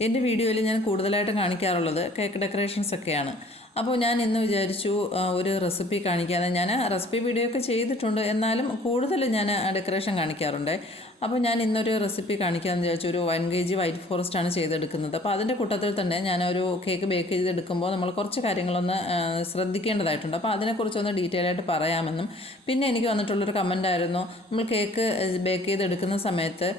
എന്റെ വീഡിയോയിൽ ഞാൻ കൂടുതലായിട്ട് കാണിക്കാറുള്ളത് കേക്ക് ഡെക്കറേഷൻസ് ഒക്കെയാണ്. അപ്പോൾ ഞാൻ ഇന്ന് വിചാരിച്ചു ഒരു റെസിപ്പി കാണിക്കാതെ ഞാൻ റെസിപ്പി വീഡിയോ ഒക്കെ ചെയ്തിട്ടുണ്ട്. എന്നാലും കൂടുതൽ ഞാൻ ഡെക്കറേഷൻ കാണിക്കാറുണ്ട്. അപ്പോൾ ഞാൻ ഇന്നൊരു റെസിപ്പി കാണിക്കാമെന്ന് വിചാരിച്ചു. ഒരു one K G white forest ആണ് ചെയ്തെടുക്കുന്നത്. അപ്പോൾ അതിന്റെ കൂട്ടത്തിൽ തന്നെ ഞാനൊരു കേക്ക് ബേക്ക് ചെയ്തെടുക്കുമ്പോൾ നമ്മൾ കുറച്ച് കാര്യങ്ങളൊന്ന് ശ്രദ്ധിക്കേണ്ടതായിട്ടുണ്ട്. അപ്പോൾ അതിനെക്കുറിച്ചൊന്ന് ഡീറ്റെയിൽ ആയിട്ട് പറയാമെന്നും. പിന്നെ എനിക്ക് വന്നിട്ടുള്ളൊരു കമന്റ് ആയിരുന്നു. നമ്മൾ കേക്ക് ബേക്ക് ചെയ്തെടുക്കുന്ന സമയത്ത്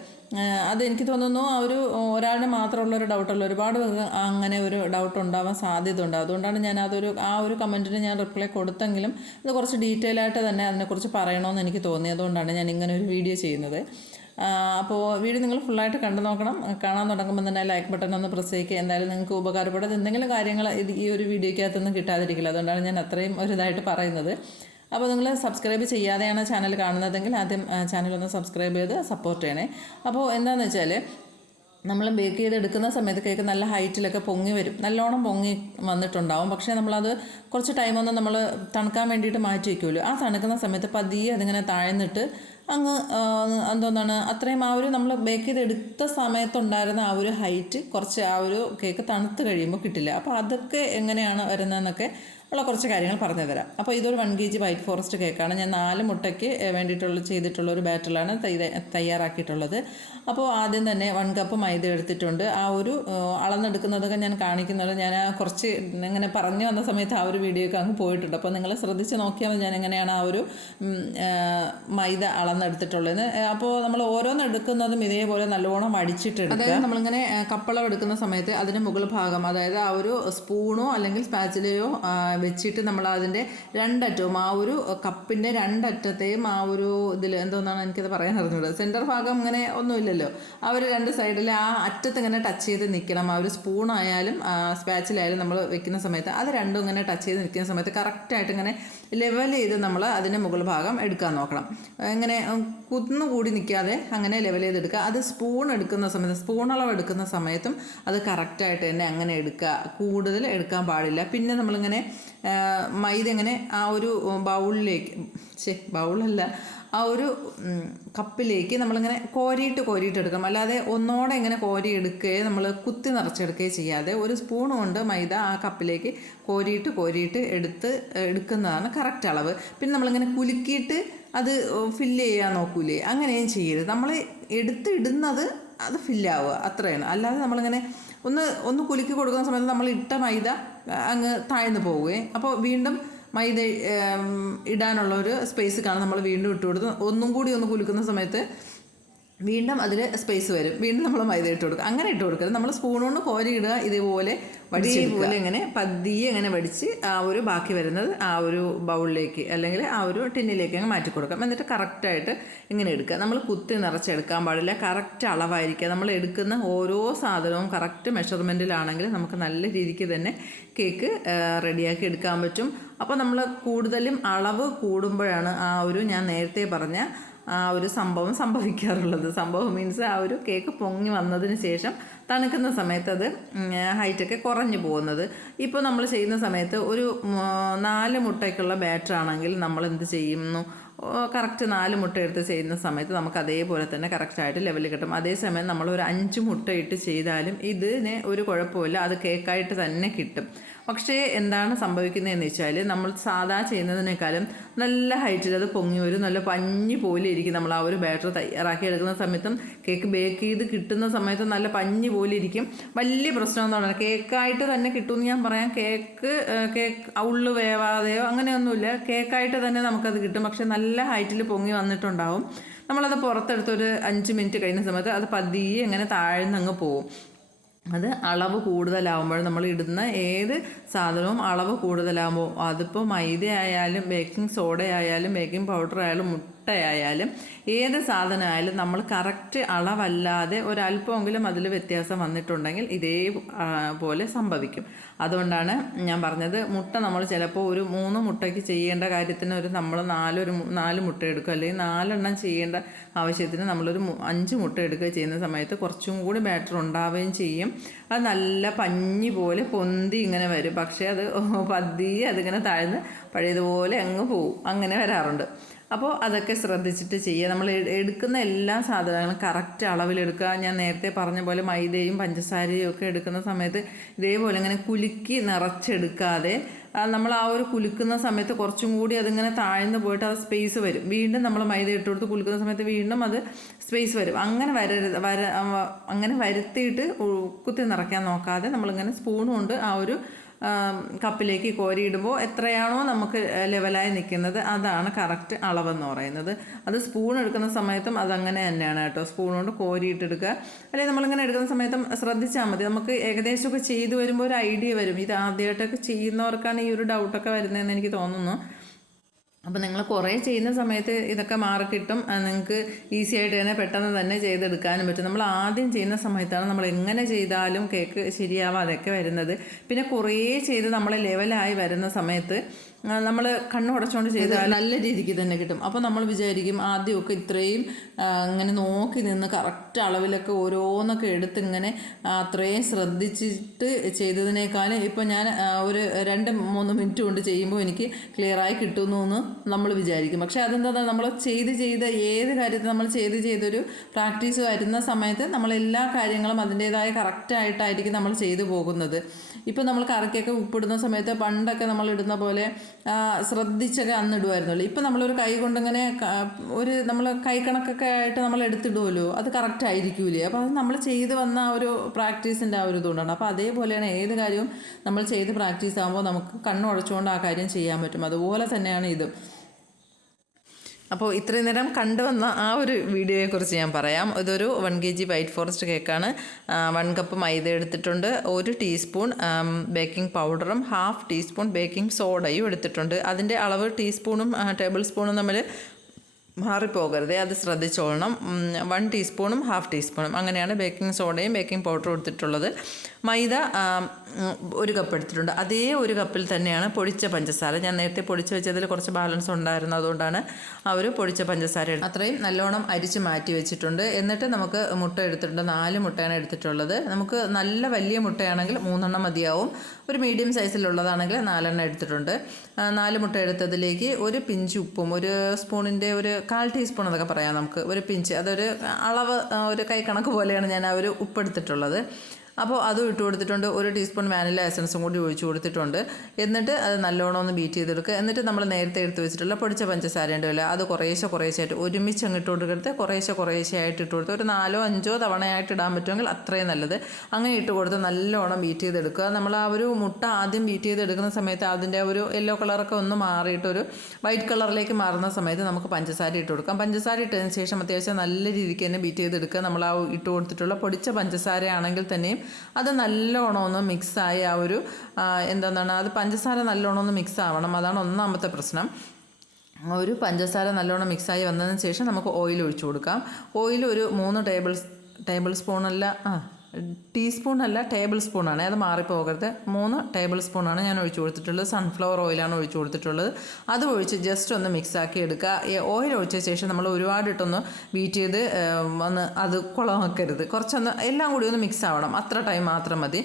അതെനിക്ക് തോന്നുന്നു ആ ഒരു ഒരാളിന് മാത്രമുള്ള ഒരു ഡൗട്ടുള്ള ഒരുപാട് പേർക്ക് അങ്ങനെ ഒരു ഡൗട്ട് ഉണ്ടാവാൻ സാധ്യത ഉണ്ട് അതുകൊണ്ടാണ് ഞാൻ അതൊരു ആ ഒരു കമന്റിന് ഞാൻ റിപ്ലൈ കൊടുത്തെങ്കിലും അത് കുറച്ച് ഡീറ്റെയിൽ ആയിട്ട് തന്നെ അതിനെക്കുറിച്ച് പറയണമെന്ന് എനിക്ക് തോന്നി. അതുകൊണ്ടാണ് ഞാൻ ഇങ്ങനെ ഒരു വീഡിയോ ചെയ്യുന്നത്. അപ്പോൾ വീഡിയോ നിങ്ങൾ ഫുള്ളായിട്ട് കണ്ടു നോക്കണം. കാണാൻ തുടങ്ങുമ്പോൾ തന്നെ ലൈക്ക് ബട്ടൺ ഒന്ന് പ്രസ് ചെയ്യുക. എന്തായാലും നിങ്ങൾക്ക് ഉപകാരപ്പെടുന്ന എന്തെങ്കിലും കാര്യങ്ങൾ ഈ ഒരു വീഡിയോയ്ക്കകത്തൊന്നും കിട്ടാതിരിക്കില്ല. അതുകൊണ്ടാണ് ഞാൻ അത്രയും ഒരു ഇതായിട്ട് പറയുന്നത്. അപ്പോൾ നിങ്ങൾ സബ്സ്ക്രൈബ് ചെയ്യാതെയാണ് ചാനൽ കാണുന്നതെങ്കിൽ ആദ്യം ചാനൽ ഒന്ന് സബ്സ്ക്രൈബ് ചെയ്ത് സപ്പോർട്ട് ചെയ്യണേ. അപ്പോൾ എന്താണെന്ന് വെച്ചാൽ നമ്മൾ ബേക്ക് ചെയ്തെടുക്കുന്ന സമയത്ത് കേക്ക് നല്ല ഹൈറ്റിലൊക്കെ പൊങ്ങി വരും. നല്ലോണം പൊങ്ങി വന്നിട്ടുണ്ടാവും. പക്ഷേ നമ്മളത് കുറച്ച് ടൈമൊന്ന് നമ്മൾ തണുക്കാൻ വേണ്ടിയിട്ട് മാറ്റി വയ്ക്കുമല്ലോ. ആ തണുക്കുന്ന സമയത്ത് പതിയെ അതിങ്ങനെ താഴ്ന്നിട്ട് അങ്ങ് എന്തോന്നാണ് അത്രയും ആ ഒരു നമ്മൾ ബേക്ക് ചെയ്തെടുത്ത സമയത്തുണ്ടായിരുന്ന ആ ഒരു ഹൈറ്റ് കുറച്ച് ആ ഒരു കേക്ക് തണുത്ത് കഴിയുമ്പോൾ കിട്ടില്ല. അപ്പോൾ അതൊക്കെ എങ്ങനെയാണ് വരുന്നതെന്നൊക്കെ ഉള്ള കുറച്ച് കാര്യങ്ങൾ പറഞ്ഞു തരാം അപ്പോൾ ഇതൊരു one K G white forest കേക്കാണ് ഞാൻ നാല് മുട്ടയ്ക്ക് വേണ്ടിയിട്ടുള്ള ചെയ്തിട്ടുള്ള ഒരു ബാറ്ററിലാണ് തയ്യാറാക്കിയിട്ടുള്ളത്. അപ്പോൾ ആദ്യം തന്നെ വൺ കപ്പ് മൈദ എടുത്തിട്ടുണ്ട്. ആ ഒരു അളന്നെടുക്കുന്നതൊക്കെ ഞാൻ കാണിക്കുന്നത് ഞാൻ കുറച്ച് ഇങ്ങനെ പറഞ്ഞു വന്ന സമയത്ത് ആ ഒരു വീഡിയോ ഒക്കെ അങ്ങ് പോയിട്ടുണ്ട്. അപ്പോൾ നിങ്ങൾ ശ്രദ്ധിച്ച് നോക്കിയാൽ മതി ഞാൻ എങ്ങനെയാണ് ആ ഒരു മൈദ അളന്നെടുത്തിട്ടുള്ളത് അപ്പോൾ നമ്മൾ ഓരോന്നെടുക്കുന്നതും ഇതേപോലെ നല്ലോണം വടിച്ചിട്ടുണ്ട് അതായത് നമ്മളിങ്ങനെ കപ്പളം എടുക്കുന്ന സമയത്ത് അതിന്റെ മുകൾ ഭാഗം അതായത് ആ ഒരു സ്പൂണോ അല്ലെങ്കിൽ സ്പാച്ചിലയോ വെച്ചിട്ട് നമ്മൾ അതിന്റെ രണ്ടറ്റവും ആ ഒരു കപ്പിന്റെ രണ്ടറ്റത്തെയും ആ ഒരു ഇതിൽ എന്തോന്നാണ് എനിക്കത് പറയാൻ അറിഞ്ഞൂടെ. സെന്റർ ഭാഗം ഇങ്ങനെ ഒന്നുമില്ലല്ലോ. ആ ഒരു രണ്ട് സൈഡിൽ ആ അറ്റത്ത് ഇങ്ങനെ ടച്ച് ചെയ്ത് നിൽക്കണം ആ ഒരു സ്പൂണായാലും സ്പാച്ചിലായാലും നമ്മൾ വെക്കുന്ന സമയത്ത് അത് രണ്ടും ഇങ്ങനെ ടച്ച് ചെയ്ത് നിൽക്കുന്ന സമയത്ത് കറക്റ്റായിട്ട് ഇങ്ങനെ ലെവൽ ചെയ്ത് നമ്മൾ അതിന്റെ മുകൾ ഭാഗം എടുക്കാൻ നോക്കണം. ഇങ്ങനെ കുന്നുകൂടി നിൽക്കാതെ അങ്ങനെ ലെവൽ ചെയ്തെടുക്കുക. അത് സ്പൂൺ എടുക്കുന്ന സമയത്ത് സ്പൂൺ അളവ് എടുക്കുന്ന സമയത്തും അത് കറക്റ്റായിട്ട് തന്നെ അങ്ങനെ എടുക്കുക. കൂടുതൽ എടുക്കാൻ പാടില്ല. പിന്നെ നമ്മളിങ്ങനെ മൈദ ഇങ്ങനെ ആ ഒരു ബൗളിലേക്ക് ശേ ബൗളല്ല ആ ഒരു കപ്പിലേക്ക് നമ്മളിങ്ങനെ കോരിയിട്ട് കോരിയിട്ട് എടുക്കണം അല്ലാതെ ഒന്നോടെ ഇങ്ങനെ കോരി എടുക്കുകയോ നമ്മൾ കുത്തി നിറച്ചെടുക്കുകയോ ചെയ്യാതെ ഒരു സ്പൂൺ കൊണ്ട് മൈദ ആ കപ്പിലേക്ക് കോരിയിട്ട് കോരിയിട്ട് എടുത്ത് എടുക്കുന്നതാണ് കറക്റ്റ് അളവ്. പിന്നെ നമ്മളിങ്ങനെ കുലുക്കിയിട്ട് അത് ഫില്ല് ചെയ്യാൻ നോക്കൂലേ അങ്ങനെയും ചെയ്യരുത്. നമ്മൾ എടുത്ത് ഇടുന്നത് അത് ഫില്ലാവുക അത്രയാണ്. അല്ലാതെ നമ്മളിങ്ങനെ ഒന്ന് ഒന്ന് കുലുക്കി കൊടുക്കുന്ന സമയത്ത് നമ്മൾ ഇട്ട മൈദ അങ്ങ് താഴ്ന്നു പോവുകയും. അപ്പോൾ വീണ്ടും മൈദ ഇടാനുള്ള ഒരു സ്പേസ് കാണാൻ നമ്മൾ വീണ്ടും ഇട്ട് കൊടുത്ത് ഒന്നും കൂടി ഒന്ന് കുലുക്കുന്ന സമയത്ത് വീണ്ടും അതിൽ സ്പേസ് വരും. വീണ്ടും നമ്മൾ മൈദ ഇട്ട് കൊടുക്കുക അങ്ങനെ ഇട്ട് കൊടുക്കരുത്. നമ്മൾ സ്പൂൺ കൊണ്ട് കോരി ഇടുക ഇതേപോലെ ഇതേപോലെ ഇങ്ങനെ പതിയെ ഇങ്ങനെ വടിച്ച് ആ ഒരു ബാക്കി വരുന്നത് ആ ഒരു ബൗളിലേക്ക് അല്ലെങ്കിൽ ആ ഒരു ടിന്നിലേക്ക് അങ്ങ് മാറ്റി കൊടുക്കാം. എന്നിട്ട് കറക്റ്റായിട്ട് ഇങ്ങനെ എടുക്കുക. നമ്മൾ കുത്തി നിറച്ചെടുക്കാൻ പാടില്ല. കറക്റ്റ് അളവായിരിക്കുക. നമ്മൾ എടുക്കുന്ന ഓരോ സാധനവും കറക്റ്റ് മെഷർമെന്റിലാണെങ്കിൽ നമുക്ക് നല്ല രീതിക്ക് തന്നെ കേക്ക് റെഡിയാക്കി എടുക്കാൻ പറ്റും. അപ്പോൾ നമ്മൾ കൂടുതലും അളവ് കൂടുമ്പോഴാണ് ആ ഒരു ഞാൻ നേരത്തെ പറഞ്ഞ ആ ഒരു സംഭവം സംഭവിക്കാറുള്ളത്. സംഭവം മീൻസ് ആ ഒരു കേക്ക് പൊങ്ങി വന്നതിന് ശേഷം തണുക്കുന്ന സമയത്ത് അത് ഹൈറ്റൊക്കെ കുറഞ്ഞു പോകുന്നത്. ഇപ്പോൾ നമ്മൾ ചെയ്യുന്ന സമയത്ത് ഒരു നാല് മുട്ടയ്ക്കുള്ള ബാറ്റർ ആണെങ്കിൽ നമ്മൾ എന്ത് ചെയ്യുന്നു? കറക്റ്റ് നാല് മുട്ട എടുത്ത് ചെയ്യുന്ന സമയത്ത് നമുക്ക് അതേപോലെ തന്നെ കറക്റ്റായിട്ട് ലെവലിൽ കിട്ടും. അതേസമയം നമ്മൾ ഒരു അഞ്ച് മുട്ട ഇട്ട് ചെയ്താലും ഇതിന് ഒരു കുഴപ്പമില്ല. അത് കേക്കായിട്ട് തന്നെ കിട്ടും. പക്ഷേ എന്താണ് സംഭവിക്കുന്നതെന്ന് വെച്ചാൽ നമ്മൾ സാധാ ചെയ്യുന്നതിനേക്കാളും നല്ല ഹൈറ്റിൽ അത് പൊങ്ങി വരും നല്ല പഞ്ഞി പോലെ ഇരിക്കും. നമ്മൾ ആ ഒരു ബാറ്റർ തയ്യാറാക്കി എടുക്കുന്ന സമയത്തും കേക്ക് ബേക്ക് ചെയ്ത് കിട്ടുന്ന സമയത്തും നല്ല പഞ്ഞി പോലെ ഇരിക്കും. വലിയ പ്രശ്നം എന്ന് പറയുന്നത് കേക്കായിട്ട് തന്നെ കിട്ടുമെന്ന് ഞാൻ പറയാം. കേക്ക് കേക്ക് ഉള്ളു വേവാതെയോ അങ്ങനെയൊന്നുമില്ല. കേക്കായിട്ട് തന്നെ നമുക്കത് കിട്ടും. പക്ഷേ നല്ല ഹൈറ്റിൽ പൊങ്ങി വന്നിട്ടുണ്ടാവും. നമ്മളത് പുറത്തെടുത്തൊരു അഞ്ച് മിനിറ്റ് കഴിഞ്ഞ സമയത്ത് അത് പതിയെ അങ്ങനെ താഴ്ന്നങ്ങ് പോവും. അത് അളവ് കൂടുതലാവുമ്പോൾ നമ്മൾ ഇടുന്ന ഏത് സാധനവും അളവ് കൂടുതലാകുമ്പോൾ അതിപ്പോൾ മൈദ ആയാലും ബേക്കിംഗ് സോഡ ആയാലും ബേക്കിംഗ് പൗഡർ ആയാലും മുട്ടയായാലും ഏത് സാധനമായാലും നമ്മൾ കറക്റ്റ് അളവല്ലാതെ ഒരല്പമെങ്കിലും അതിൽ വ്യത്യാസം വന്നിട്ടുണ്ടെങ്കിൽ ഇതേ പോലെ സംഭവിക്കും. അതുകൊണ്ടാണ് ഞാൻ പറഞ്ഞത് മുട്ട നമ്മൾ ചിലപ്പോൾ ഒരു മൂന്ന് മുട്ടയ്ക്ക് ചെയ്യേണ്ട കാര്യത്തിന് ഒരു നമ്മൾ നാലൊരു നാല് മുട്ട എടുക്കുക അല്ലെങ്കിൽ നാലെണ്ണം ചെയ്യേണ്ട ആവശ്യത്തിന് നമ്മളൊരു അഞ്ച് മുട്ട എടുക്കുക ചെയ്യുന്ന സമയത്ത് കുറച്ചും കൂടി ബാറ്റർ ഉണ്ടാവുകയും ചെയ്യും. അത് നല്ല പഞ്ഞി പോലെ പൊന്തി ഇങ്ങനെ വരും. പക്ഷേ അത് പതിയെ അതിങ്ങനെ താഴ്ന്ന് പഴയതുപോലെ അങ്ങ് പോവും. അങ്ങനെ വരാറുണ്ട്. അപ്പോൾ അതൊക്കെ ശ്രദ്ധിച്ചിട്ട് ചെയ്യുക. നമ്മൾ എടുക്കുന്ന എല്ലാ സാധനങ്ങളും കറക്റ്റ് അളവിലെടുക്കുക ഞാൻ നേരത്തെ പറഞ്ഞ പോലെ മൈദയും പഞ്ചസാരയും ഒക്കെ എടുക്കുന്ന സമയത്ത് ഇതേപോലെ ഇങ്ങനെ കുലുക്കി നിറച്ചെടുക്കാതെ നമ്മൾ ആ ഒരു കുലുക്കുന്ന സമയത്ത് കുറച്ചും കൂടി അതിങ്ങനെ താഴ്ന്നു പോയിട്ട് അത് സ്പേസ് വരും. വീണ്ടും നമ്മൾ മൈദ ഇട്ട് കൊടുത്ത് കുലുക്കുന്ന സമയത്ത് വീണ്ടും അത് സ്പേസ് വരും. അങ്ങനെ വരരുത് വര അങ്ങനെ വരുത്തിയിട്ട് കുത്തി നിറയ്ക്കാൻ നോക്കാതെ നമ്മളിങ്ങനെ സ്പൂൺ കൊണ്ട് ആ ഒരു കപ്പിലേക്ക് കോരിയിടുമ്പോൾ എത്രയാണോ നമുക്ക് ലെവലായി നിൽക്കുന്നത് അതാണ് കറക്റ്റ് അളവെന്ന് പറയുന്നത്. അത് സ്പൂൺ എടുക്കുന്ന സമയത്തും അതങ്ങനെ തന്നെയാണ് കേട്ടോ. സ്പൂൺ കൊണ്ട് കോരിയിട്ടെടുക്കുക. അല്ലെങ്കിൽ നമ്മളിങ്ങനെ എടുക്കുന്ന സമയത്തും ശ്രദ്ധിച്ചാൽ മതി. നമുക്ക് ഏകദേശമൊക്കെ ചെയ്തു വരുമ്പോൾ ഒരു ഐഡിയ വരും. ഇത് ആദ്യമായിട്ടൊക്കെ ചെയ്യുന്നവർക്കാണ് ഈ ഒരു ഡൗട്ടൊക്കെ വരുന്നതെന്ന് എനിക്ക് തോന്നുന്നു. അപ്പോൾ നിങ്ങൾ കുറേ ചെയ്യുന്ന സമയത്ത് ഇതൊക്കെ മാറിക്കിട്ടും നിങ്ങൾക്ക് ഈസി ആയിട്ട് തന്നെ പെട്ടെന്ന് തന്നെ ചെയ്തെടുക്കാനും പറ്റും. നമ്മൾ ആദ്യം ചെയ്യുന്ന സമയത്താണ് നമ്മൾ എങ്ങനെ ചെയ്താലും കേക്ക് ശരിയാവാതെയൊക്കെ വരുന്നത്. പിന്നെ കുറേ ചെയ്ത് നമ്മൾ ലെവലായി വരുന്ന സമയത്ത് നമ്മൾ കണ്ണുടച്ചുകൊണ്ട് ചെയ്താൽ നല്ല രീതിക്ക് തന്നെ കിട്ടും. അപ്പോൾ നമ്മൾ വിചാരിക്കും ആദ്യമൊക്കെ ഇത്രയും ഇങ്ങനെ നോക്കി നിന്ന് കറക്റ്റ് അളവിലൊക്കെ ഓരോന്നൊക്കെ എടുത്ത് ഇങ്ങനെ അത്രയും ശ്രദ്ധിച്ചിട്ട് ചെയ്തതിനേക്കാളും ഇപ്പോൾ ഞാൻ ഒരു രണ്ട് മൂന്ന് മിനിറ്റ് കൊണ്ട് ചെയ്യുമ്പോൾ എനിക്ക് ക്ലിയറായി കിട്ടുന്നു എന്ന് നമ്മൾ വിചാരിക്കും. പക്ഷേ അതെന്താ നമ്മൾ ചെയ്ത് ചെയ്ത് ഏത് കാര്യത്തിൽ നമ്മൾ ചെയ്ത് ചെയ്തൊരു പ്രാക്ടീസ് വരുന്ന സമയത്ത് നമ്മൾ എല്ലാ കാര്യങ്ങളും അതിന്റേതായ കറക്റ്റായിട്ടായിരിക്കും നമ്മൾ ചെയ്തു പോകുന്നത്. ഇപ്പോൾ നമ്മൾ കറിക്കൊക്കെ ഉപ്പിടുന്ന സമയത്ത് പണ്ടൊക്കെ നമ്മൾ ഇടുന്ന പോലെ ശ്രദ്ധിച്ചൊക്കെ അന്ന് ഇടുമായിരുന്നല്ലോ ഇപ്പം നമ്മളൊരു കൈ കൊണ്ടിങ്ങനെ ഒരു നമ്മൾ കൈ കണക്കൊക്കെ ആയിട്ട് നമ്മൾ എടുത്തിടുമല്ലോ അത് കറക്റ്റ് ആയിരിക്കൂലേ. അപ്പോൾ അത് നമ്മൾ ചെയ്ത് വന്ന ആ ഒരു പ്രാക്ടീസിന്റെ ആ ഒരു ഇതുകൊണ്ടാണ്. അപ്പോൾ അതേപോലെയാണ് ഏത് കാര്യവും നമ്മൾ ചെയ്ത് പ്രാക്ടീസ് ആകുമ്പോൾ നമുക്ക് കണ്ണുടച്ചുകൊണ്ട് ആ കാര്യം ചെയ്യാൻ പറ്റും. അതുപോലെ തന്നെയാണ് ഇതും. അപ്പോൾ ഇത്രയും നേരം കണ്ടുവന്ന ആ ഒരു വീഡിയോയെക്കുറിച്ച് ഞാൻ പറയാം. ഇതൊരു one K G white forest കേക്കാണ് വൺ കപ്പ് മൈദ എടുത്തിട്ടുണ്ട് ഒരു ടീസ്പൂൺ ബേക്കിംഗ് പൗഡറും ഹാഫ് ടീസ്പൂൺ ബേക്കിംഗ് സോഡയും എടുത്തിട്ടുണ്ട്. അതിന്റെ അളവ് ടീസ്പൂണും ടേബിൾ സ്പൂണും തമ്മിൽ മാറിപ്പോകരുത്. അത് ശ്രദ്ധിച്ചോളണം. വൺ ടീസ്പൂണും ഹാഫ് ടീസ്പൂണും അങ്ങനെയാണ് ബേക്കിംഗ് സോഡയും ബേക്കിംഗ് പൗഡറും എടുത്തിട്ടുള്ളത്. മൈദ ഒരു കപ്പ് എടുത്തിട്ടുണ്ട്. അതേ ഒരു കപ്പിൽ തന്നെയാണ് പൊടിച്ച പഞ്ചസാര. ഞാൻ നേരത്തെ പൊടിച്ച് വെച്ചതിൽ കുറച്ച് ബാലൻസ് ഉണ്ടായിരുന്നു. അതുകൊണ്ടാണ് ആ ഒരു പൊടിച്ച പഞ്ചസാര. അത്രയും നല്ലോണം അരിച്ച് മാറ്റി വെച്ചിട്ടുണ്ട്. എന്നിട്ട് നമുക്ക് മുട്ട എടുത്തിട്ടുണ്ട്. നാല് മുട്ടയാണ് എടുത്തിട്ടുള്ളത്. നമുക്ക് നല്ല വലിയ മുട്ടയാണെങ്കിൽ മൂന്നെണ്ണം മതിയാവും. ഒരു മീഡിയം സൈസിലുള്ളതാണെങ്കിൽ നാലെണ്ണം എടുത്തിട്ടുണ്ട്. നാല് മുട്ട എടുത്തതിലേക്ക് ഒരു പിഞ്ച് ഉപ്പും ഒരു സ്പൂണിന്റെ ഒരു കാൽ ടീസ്പൂൺ എന്നൊക്കെ പറയാം നമുക്ക്. ഒരു പിഞ്ച് അതൊരു അളവ് ഒരു കൈ കണക്ക് പോലെയാണ് ഞാൻ ആ ഒരു ഉപ്പ് എടുത്തിട്ടുള്ളത്. അപ്പോൾ അതും ഇട്ട് കൊടുത്തിട്ടുണ്ട്. ഒരു ടീസ്പൂൺ വാനില എസൻസും കൂടി ഒഴിച്ച് കൊടുത്തിട്ടുണ്ട്. എന്നിട്ട് അത് നല്ലോണം ഒന്ന് ബീറ്റ് ചെയ്തെടുക്കുക. എന്നിട്ട് നമ്മൾ നേരത്തെ എടുത്ത് വെച്ചിട്ടുള്ള പൊടിച്ച പഞ്ചസാര ഉണ്ടല്ലോ അത് കുറേശ്ശെ കുറേശ്ശായിട്ട് ഒരുമിച്ച് അങ്ങ് ഇട്ട് കൊടുക്കരുത്. കുറേശ്ശെ കുറേശ്ശെ ആയിട്ട് ഇട്ട് കൊടുത്ത് ഒരു നാലോ അഞ്ചോ തവണയായിട്ട് ഇടാൻ പറ്റുമെങ്കിൽ അത്രയും നല്ലത്. അങ്ങനെ ഇട്ട് കൊടുത്ത് നല്ലോണം ബീറ്റ് ചെയ്തെടുക്കുക. നമ്മൾ ആ ഒരു മുട്ട ആദ്യം ബീറ്റ് ചെയ്തെടുക്കുന്ന സമയത്ത് അതിന്റെ ഒരു യെല്ലോ കളറൊക്കെ ഒന്ന് മാറിയിട്ട് ഒരു വൈറ്റ് കളറിലേക്ക് മാറുന്ന സമയത്ത് നമുക്ക് പഞ്ചസാര ഇട്ട് കൊടുക്കാം. പഞ്ചസാര ഇട്ടതിന് ശേഷം അത്യാവശ്യം നല്ല രീതിക്ക് തന്നെ ബീറ്റ് ചെയ്തെടുക്കുക. നമ്മൾ ആ ഇട്ട് കൊടുത്തിട്ടുള്ള പൊടിച്ച പഞ്ചസാര ആണെങ്കിൽ തന്നെയും അത് നല്ലോണം ഒന്ന് മിക്സായി ആ ഒരു എന്താണ് അത് പഞ്ചസാര നല്ലോണം ഒന്ന് മിക്സ് ആവണം. അതാണ് ഒന്നാമത്തെ പ്രശ്നം. ഒരു പഞ്ചസാര നല്ലോണം മിക്സായി വന്നതിന് ശേഷം നമുക്ക് ഓയിൽ ഒഴിച്ചു കൊടുക്കാം. ഓയിൽ ഒരു മൂന്ന് ടേബിൾ ടേബിൾ സ്പൂണല്ല ആ ടീസ്പൂൺ അല്ല ടേബിൾ സ്പൂണാണ് അത് മാറിപ്പോകരുത്. മൂന്ന് ടേബിൾ സ്പൂണാണ് ഞാൻ ഒഴിച്ചു കൊടുത്തിട്ടുള്ളത്. സൺഫ്ലവർ ഓയിലാണ് ഒഴിച്ചു കൊടുത്തിട്ടുള്ളത്. അത് ഒഴിച്ച് ജസ്റ്റ് ഒന്ന് മിക്സ് ആക്കി എടുക്കുക. ഓയിൽ ഒഴിച്ച ശേഷം നമ്മൾ ഒരുപാട് ഇട്ടൊന്ന് ബീറ്റ് ചെയ്ത് ഒന്ന് അത് കുളമാക്കരുത്. കുറച്ചൊന്ന് എല്ലാം കൂടി ഒന്ന് മിക്സ് ആവണം. അത്ര ടൈം മാത്രം മതി.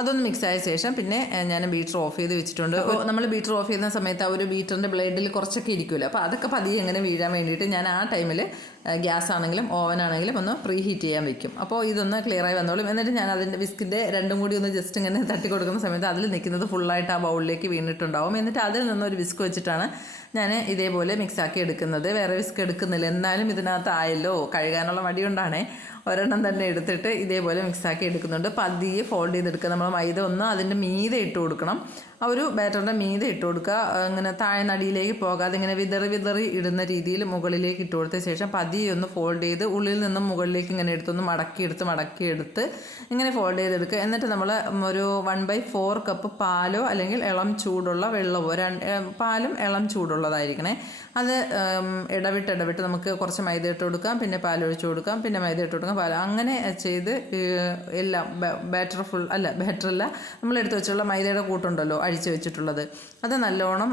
അതൊന്ന് മിക്സ് ആയ ശേഷം പിന്നെ ഞാൻ ബീറ്റർ ഓഫ് ചെയ്ത് വെച്ചിട്ടുണ്ട്. അപ്പോൾ നമ്മൾ ബീറ്റർ ഓഫ് ചെയ്യുന്ന സമയത്ത് ആ ഒരു ബീറ്ററിന്റെ ബ്ലേഡിൽ കുറച്ചൊക്കെ ഇരിക്കുമല്ലോ അപ്പോൾ അതൊക്കെ പതിയെ എങ്ങനെ വീഴാൻ വേണ്ടിയിട്ട് ഞാൻ ആ ടൈമിൽ ഗ്യാസ് ആണെങ്കിലും ഓവൻ ആണെങ്കിലും ഒന്ന് പ്രീ ഹീറ്റ് ചെയ്യാൻ വെക്കും. അപ്പോൾ ഇതൊന്ന് ക്ലിയർ ആയി വന്നോളും. എന്നിട്ട് ഞാൻ അതിന്റെ ബിസ്കിന്റെ രണ്ടും കൂടി ഒന്ന് ജസ്റ്റ് ഇങ്ങനെ തട്ടി കൊടുക്കുന്ന സമയത്ത് അതിൽ നിൽക്കുന്നത് ഫുള്ളായിട്ട് ആ ബൗളിലേക്ക് വീണിട്ടുണ്ടാവും. എന്നിട്ട് അതിൽ നിന്നൊരു ഒരു വിസ്ക് വെച്ചിട്ടാണ് ഞാൻ ഇതേപോലെ മിക്സാക്കി എടുക്കുന്നത്. വേറെ വിസ്ക് എടുക്കുന്നില്ല. എന്നാലും ഇതിനകത്ത് ആയല്ലോ. കഴുകാനുള്ള മടി കൊണ്ടാണേ ഒരെണ്ണം തന്നെ എടുത്തിട്ട് ഇതേപോലെ മിക്സാക്കി എടുക്കുന്നുണ്ട്. പതിയെ ഫോൾഡ് ചെയ്തെടുക്കുക. നമ്മൾ മൈദ ഒന്ന് അതിന്റെ മീതെ ഇട്ട് കൊടുക്കണം. ആ ഒരു ബാറ്ററിന്റെ മീതെ ഇട്ട് കൊടുക്കുക. ഇങ്ങനെ താഴെ നടിയിലേക്ക് പോകാതെ ഇങ്ങനെ വിതറി വിതറി ഇടുന്ന രീതിയിൽ മുകളിലേക്ക് ഇട്ട് കൊടുത്ത ശേഷം പതിയെ ഒന്ന് ഫോൾഡ് ചെയ്ത് ഉള്ളിൽ നിന്നും മുകളിലേക്ക് ഇങ്ങനെ എടുത്തൊന്ന് മടക്കി എടുത്ത് മടക്കി എടുത്ത് ഇങ്ങനെ ഫോൾഡ് ചെയ്തെടുക്കുക. എന്നിട്ട് നമ്മൾ ഒരു വൺ ബൈ ഫോർ കപ്പ് പാലോ അല്ലെങ്കിൽ ഇളം ചൂടുള്ള വെള്ളമോ രണ്ട് പാലും ഇളം ചൂടുള്ളതായിരിക്കണേ. അത് ഇടവിട്ട് ഇടവിട്ട് നമുക്ക് കുറച്ച് മൈദ ഇട്ട് കൊടുക്കാം. പിന്നെ പാലൊഴിച്ച് കൊടുക്കാം. പിന്നെ മൈദ ഇട്ട് കൊടുക്കാം. പാൽ അങ്ങനെ ചെയ്ത് എല്ലാം ബാറ്റർ ഫുൾ അല്ല ബാറ്റർ അല്ല. നമ്മൾ എടുത്ത് വെച്ചുള്ള മൈദയുടെ കൂട്ടുണ്ടല്ലോ അഴിച്ച് വെച്ചിട്ടുള്ളത്. അത് നല്ലോണം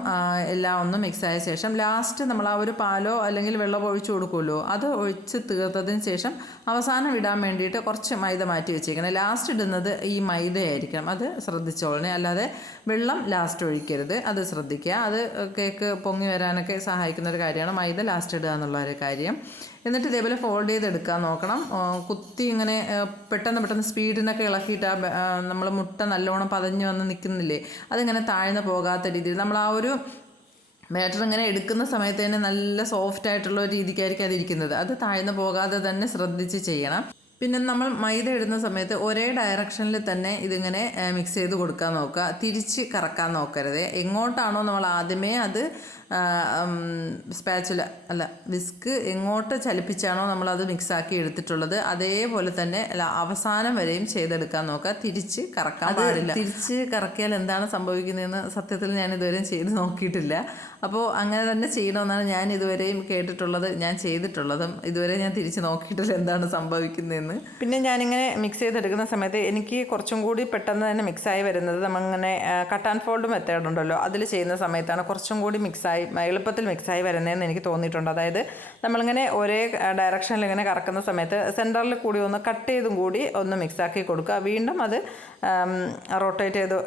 എല്ലാം ഒന്നും മിക്സ് ആയ ശേഷം ലാസ്റ്റ് നമ്മൾ ആ ഒരു പാലോ അല്ലെങ്കിൽ വെള്ളമോ ഒഴിച്ചു കൊടുക്കുമല്ലോ അത് ഒഴിച്ച് തീർത്തതിന് ശേഷം അവസാനം ഇടാൻ വേണ്ടിയിട്ട് കുറച്ച് മൈദ മാറ്റി വെച്ചേക്കണം. ലാസ്റ്റ് ഇടുന്നത് ഈ മൈദയായിരിക്കണം. അത് ശ്രദ്ധിച്ചോളണേ. അല്ലാതെ വെള്ളം ലാസ്റ്റ് ഒഴിക്കരുത്. അത് ശ്രദ്ധിക്കുക. അത് കേക്ക് പൊങ്ങി വരാനൊക്കെ സഹായിക്കുന്ന ഒരു കാര്യമാണ് മൈദ ലാസ്റ്റ് ഇടുക എന്നുള്ള ഒരു കാര്യം. എന്നിട്ട് ഇതേപോലെ ഫോൾഡ് ചെയ്തെടുക്കാൻ നോക്കണം. കുത്തി ഇങ്ങനെ പെട്ടെന്ന് പെട്ടെന്ന് സ്പീഡിനൊക്കെ ഇളക്കിയിട്ട് ആ നമ്മൾ മുട്ട നല്ലോണം പതഞ്ഞു വന്ന് നിൽക്കുന്നില്ലേ? അതിങ്ങനെ താഴ്ന്നു പോകാത്ത രീതിയിൽ. നമ്മൾ ആ ഒരു ബാറ്റർ ഇങ്ങനെ എടുക്കുന്ന സമയത്ത് തന്നെ നല്ല സോഫ്റ്റ് ആയിട്ടുള്ള ഒരു രീതിക്കായിരിക്കും അതിരിക്കുന്നത്. അത് താഴ്ന്നു പോകാതെ തന്നെ ശ്രദ്ധിച്ച് ചെയ്യണം. പിന്നെ നമ്മൾ മൈദ ഇടുന്ന സമയത്ത് ഒരേ ഡയറക്ഷനിൽ തന്നെ ഇതിങ്ങനെ മിക്സ് ചെയ്ത് കൊടുക്കാൻ നോക്കുക. തിരിച്ച് കറക്കാൻ നോക്കരുത്. എങ്ങോട്ടാണോ നമ്മൾ ആദ്യമേ അത് സ്പാച്ചുല അല്ല വിസ്ക് എങ്ങോട്ട് ചലിപ്പിച്ചാണോ നമ്മളത് മിക്സാക്കി എടുത്തിട്ടുള്ളത് അതേപോലെ തന്നെ അല്ല അവസാനം വരെയും ചെയ്തെടുക്കാൻ നോക്കുക. തിരിച്ച് കറക്കാൻ പാടില്ല. തിരിച്ച് കറക്കിയാൽ എന്താണ് സംഭവിക്കുന്നതെന്ന് സത്യത്തിൽ ഞാൻ ഇതുവരെയും ചെയ്ത് നോക്കിയിട്ടില്ല. അപ്പോൾ അങ്ങനെ തന്നെ ചെയ്യണമെന്നാണ് ഞാൻ ഇതുവരെയും കേട്ടിട്ടുള്ളത് ഞാൻ ചെയ്തിട്ടുള്ളതും. ഇതുവരെ ഞാൻ തിരിച്ച് നോക്കിയിട്ടില്ല എന്താണ് സംഭവിക്കുന്നതെന്ന്. പിന്നെ ഞാനിങ്ങനെ മിക്സ് ചെയ്തെടുക്കുന്ന സമയത്ത് എനിക്ക് കുറച്ചും കൂടി പെട്ടെന്ന് തന്നെ മിക്സായി വരുന്നത്. നമ്മങ്ങനെ കട്ട് ആൻഡ് ഫോൾഡ് മെത്തേഡ് ഉണ്ടല്ലോ. അതിൽ ചെയ്യുന്ന സമയത്താണ് കുറച്ചും കൂടി മിക്സായി എളുപ്പത്തിൽ മിക്സായി വരുന്നതെന്ന് എനിക്ക് തോന്നിയിട്ടുണ്ട്. അതായത് നമ്മളിങ്ങനെ ഒരേ ഡയറക്ഷനിൽ ഇങ്ങനെ കറക്കുന്ന സമയത്ത് സെന്ററിൽ കൂടി ഒന്ന് കട്ട് ചെയ്തും കൂടി ഒന്ന് മിക്സാക്കി കൊടുക്കുക. വീണ്ടും അത് റൊട്ടേറ്റ് ചെയ്ത്